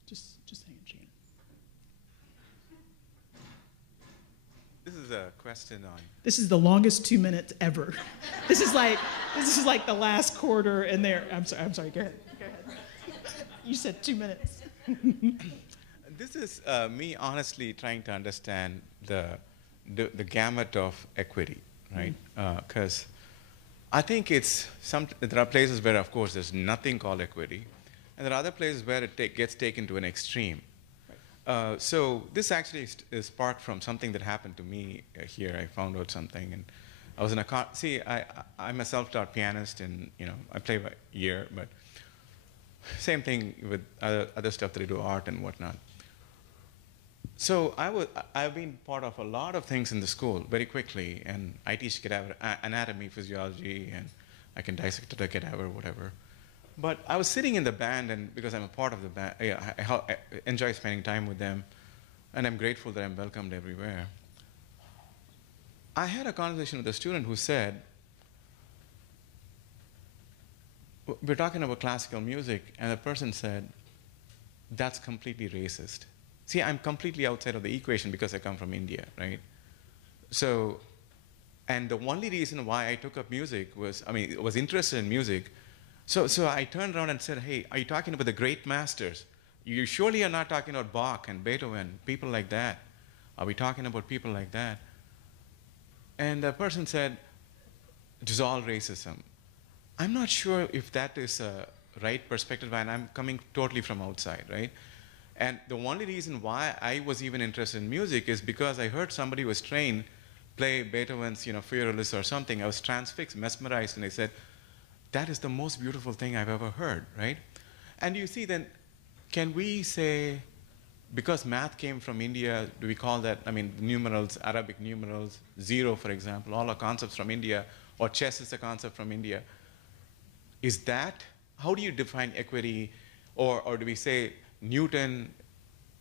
Just saying, Shannon. This is a question on. This is the longest 2 minutes ever. This is like the last quarter, and there. I'm sorry. Go ahead. You said 2 minutes. This is me honestly trying to understand the gamut of equity, right? Because I think there are places where, of course, there's nothing called equity, and there are other places where it gets taken to an extreme. So this actually is sparked from something that happened to me here. I found out something, and I was in a car. See, I'm a self-taught pianist, and I play by ear, but same thing with other stuff that I do, art and whatnot. So I've been part of a lot of things in the school very quickly, and I teach cadaver anatomy, physiology, and I can dissect a cadaver, whatever. But I was sitting in the band, and because I'm a part of the band, I enjoy spending time with them, and I'm grateful that I'm welcomed everywhere. I had a conversation with a student who said, we're talking about classical music, and the person said, that's completely racist. See, I'm completely outside of the equation because I come from India, right? So, and the only reason why I took up music was interested in music. So I turned around and said, hey, are you talking about the great masters? You surely are not talking about Bach and Beethoven, people like that. Are we talking about people like that? And the person said, it is all racism. I'm not sure if that is a right perspective, and I'm coming totally from outside, right? And the only reason why I was even interested in music is because I heard somebody was trained play Beethoven's, Finalist or something. I was transfixed, mesmerized, and I said, that is the most beautiful thing I've ever heard, right? And you see then, can we say, because math came from India, do we call that, numerals, Arabic numerals, zero, for example, all are concepts from India, or chess is a concept from India. Is that, how do you define equity? Or do we say Newton,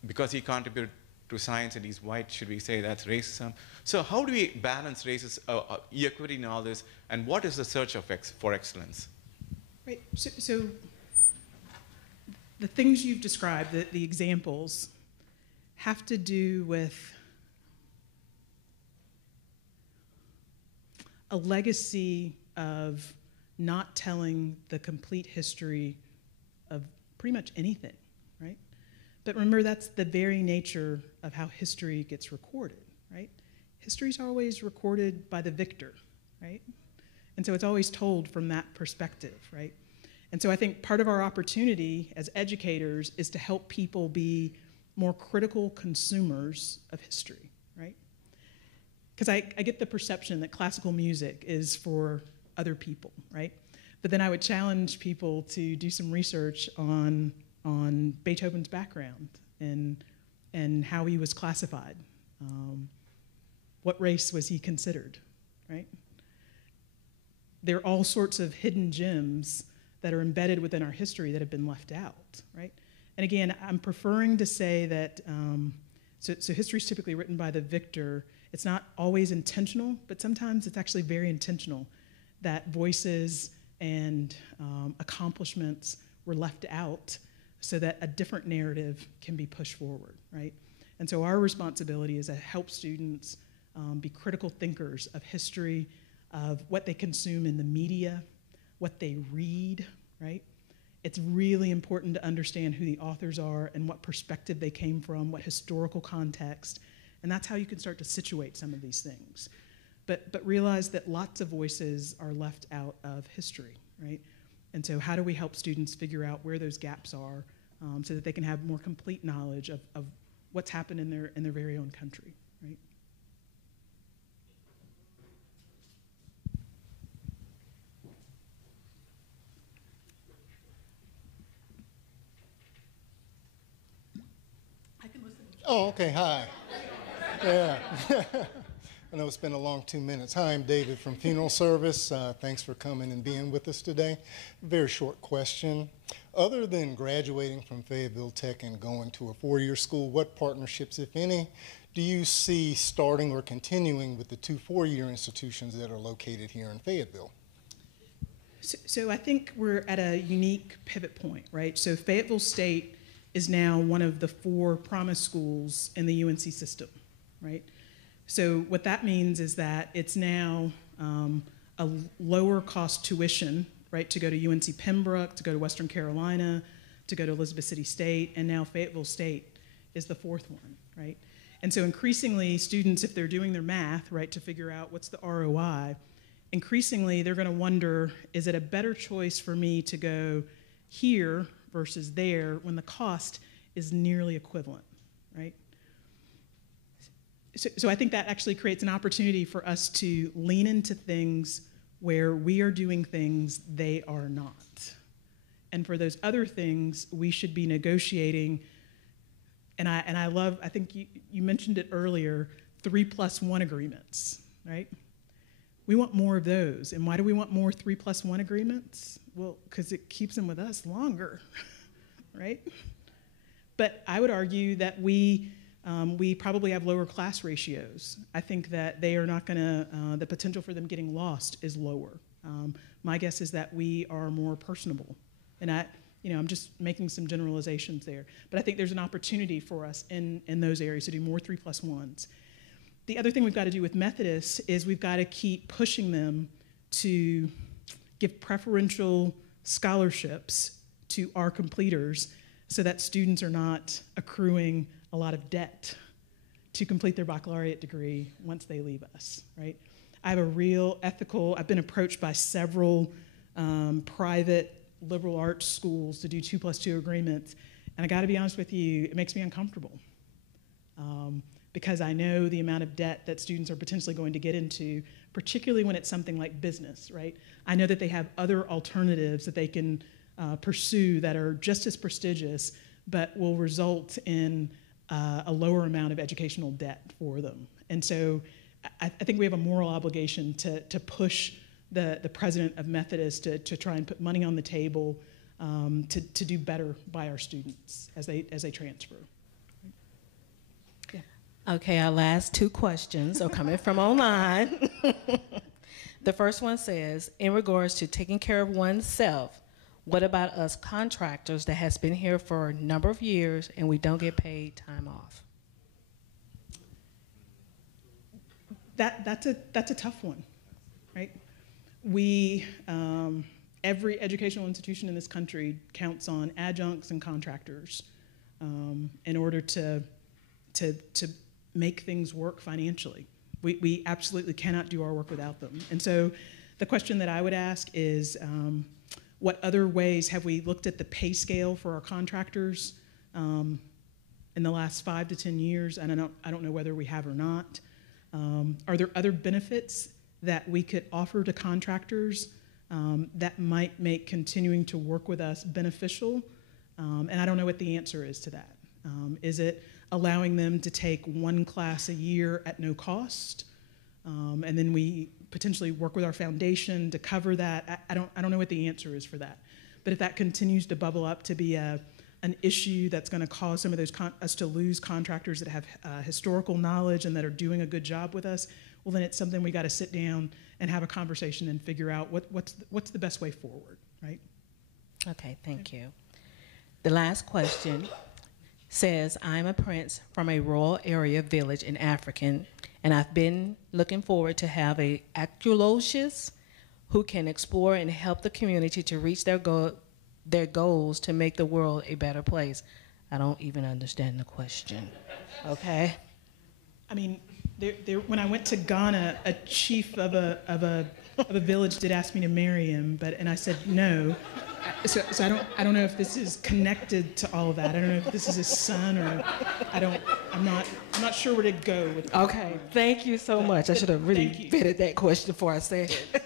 because he contributed to science and he's white, should we say that's racism? So how do we balance equity in all this, and what is the search for excellence? Right, so the things you've described, the examples, have to do with a legacy of not telling the complete history of pretty much anything, right? But remember, that's the very nature of how history gets recorded, right? History's always recorded by the victor, right? And so it's always told from that perspective, right? And so I think part of our opportunity as educators is to help people be more critical consumers of history, right? Because I get the perception that classical music is for other people, right? But then I would challenge people to do some research on Beethoven's background and how he was classified. What race was he considered, right? There are all sorts of hidden gems that are embedded within our history that have been left out, right? And again, I'm preferring to say that, so history is typically written by the victor. It's not always intentional, but sometimes it's actually very intentional that voices and accomplishments were left out so that a different narrative can be pushed forward, right? And so our responsibility is to help students be critical thinkers of history, of what they consume in the media, what they read, right? It's really important to understand who the authors are and what perspective they came from, what historical context, and that's how you can start to situate some of these things. But realize that lots of voices are left out of history, right? And so how do we help students figure out where those gaps are so that they can have more complete knowledge of what's happened in their very own country, right? Oh, okay, hi. Yeah. I know it's been a long 2 minutes. Hi, I'm David from Funeral Service. Thanks for coming and being with us today. Very short question. Other than graduating from Fayetteville Tech and going to a 4-year school, what partnerships, if any, do you see starting or continuing with the 2 4-year institutions that are located here in Fayetteville? So I think we're at a unique pivot point, right? So Fayetteville State is now one of the 4 promise schools in the UNC system, right? So what that means is that it's now a lower cost tuition, right, to go to UNC Pembroke, to go to Western Carolina, to go to Elizabeth City State, and now Fayetteville State is the 4th one, right? And so increasingly, students, if they're doing their math, right, to figure out what's the ROI, increasingly they're going to wonder, is it a better choice for me to go here versus there when the cost is nearly equivalent, right? So I think that actually creates an opportunity for us to lean into things where we are doing things they are not. And for those other things, we should be negotiating. And I love, I think you mentioned it earlier, 3+1 agreements, right? We want more of those. And why do we want more 3+1 agreements? Well, because it keeps them with us longer, right? But I would argue that we probably have lower class ratios. I think that they are not gonna, the potential for them getting lost is lower. My guess is that we are more personable. And I'm just making some generalizations there. But I think there's an opportunity for us in those areas to do more 3+1s. The other thing we've got to do with Methodists is we've got to keep pushing them to give preferential scholarships to our completers so that students are not accruing a lot of debt to complete their baccalaureate degree once they leave us, right? I have a real ethical, I've been approached by several private liberal arts schools to do 2+2 agreements, and I gotta be honest with you, it makes me uncomfortable because I know the amount of debt that students are potentially going to get into, particularly when it's something like business, right? I know that they have other alternatives that they can pursue that are just as prestigious, but will result in a lower amount of educational debt for them. And so I think we have a moral obligation to push the president of Methodist to try and put money on the table to do better by our students as they transfer. Yeah. Okay, our last 2 questions are coming from online. The first one says, in regards to taking care of oneself, what about us contractors that has been here for a number of years and we don't get paid time off? That's a tough one, right? We, every educational institution in this country counts on adjuncts and contractors in order to make things work financially. We absolutely cannot do our work without them. And so the question that I would ask is, what other ways have we looked at the pay scale for our contractors in the last 5 to 10 years? And I don't know whether we have or not. Are there other benefits that we could offer to contractors that might make continuing to work with us beneficial? And I don't know what the answer is to that. Is it allowing them to take 1 class a year at no cost? And then we potentially work with our foundation to cover that. I don't know what the answer is for that. But if that continues to bubble up to be an issue that's going to cause some of those us to lose contractors that have historical knowledge and that are doing a good job with us, well, then it's something we got to sit down and have a conversation and figure out what's the best way forward, right? Okay, thank you. The last question says, I'm a prince from a rural area village in African, and I've been looking forward to have a archaeologist who can explore and help the community to reach their goals to make the world a better place. I don't even understand the question, okay? I mean, when I went to Ghana, a chief of a village did ask me to marry him, and I said no. So I don't know if this is connected to all of that. I don't know if this is his son or I'm not sure where to go with that. Okay, thank you so much. I should have really vetted that question before I said it.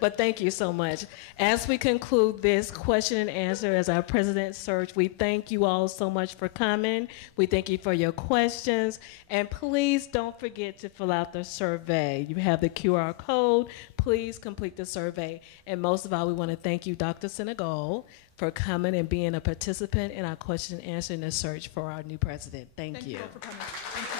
But thank you so much. As we conclude this question and answer as our president search, we thank you all so much for coming. We thank you for your questions. And please don't forget to fill out the survey. You have the QR code. Please complete the survey. And most of all, we want to thank you, Dr. Senegal, for coming and being a participant in our question and answer in the search for our new president. Thank you. Thank you all for coming. Thank you.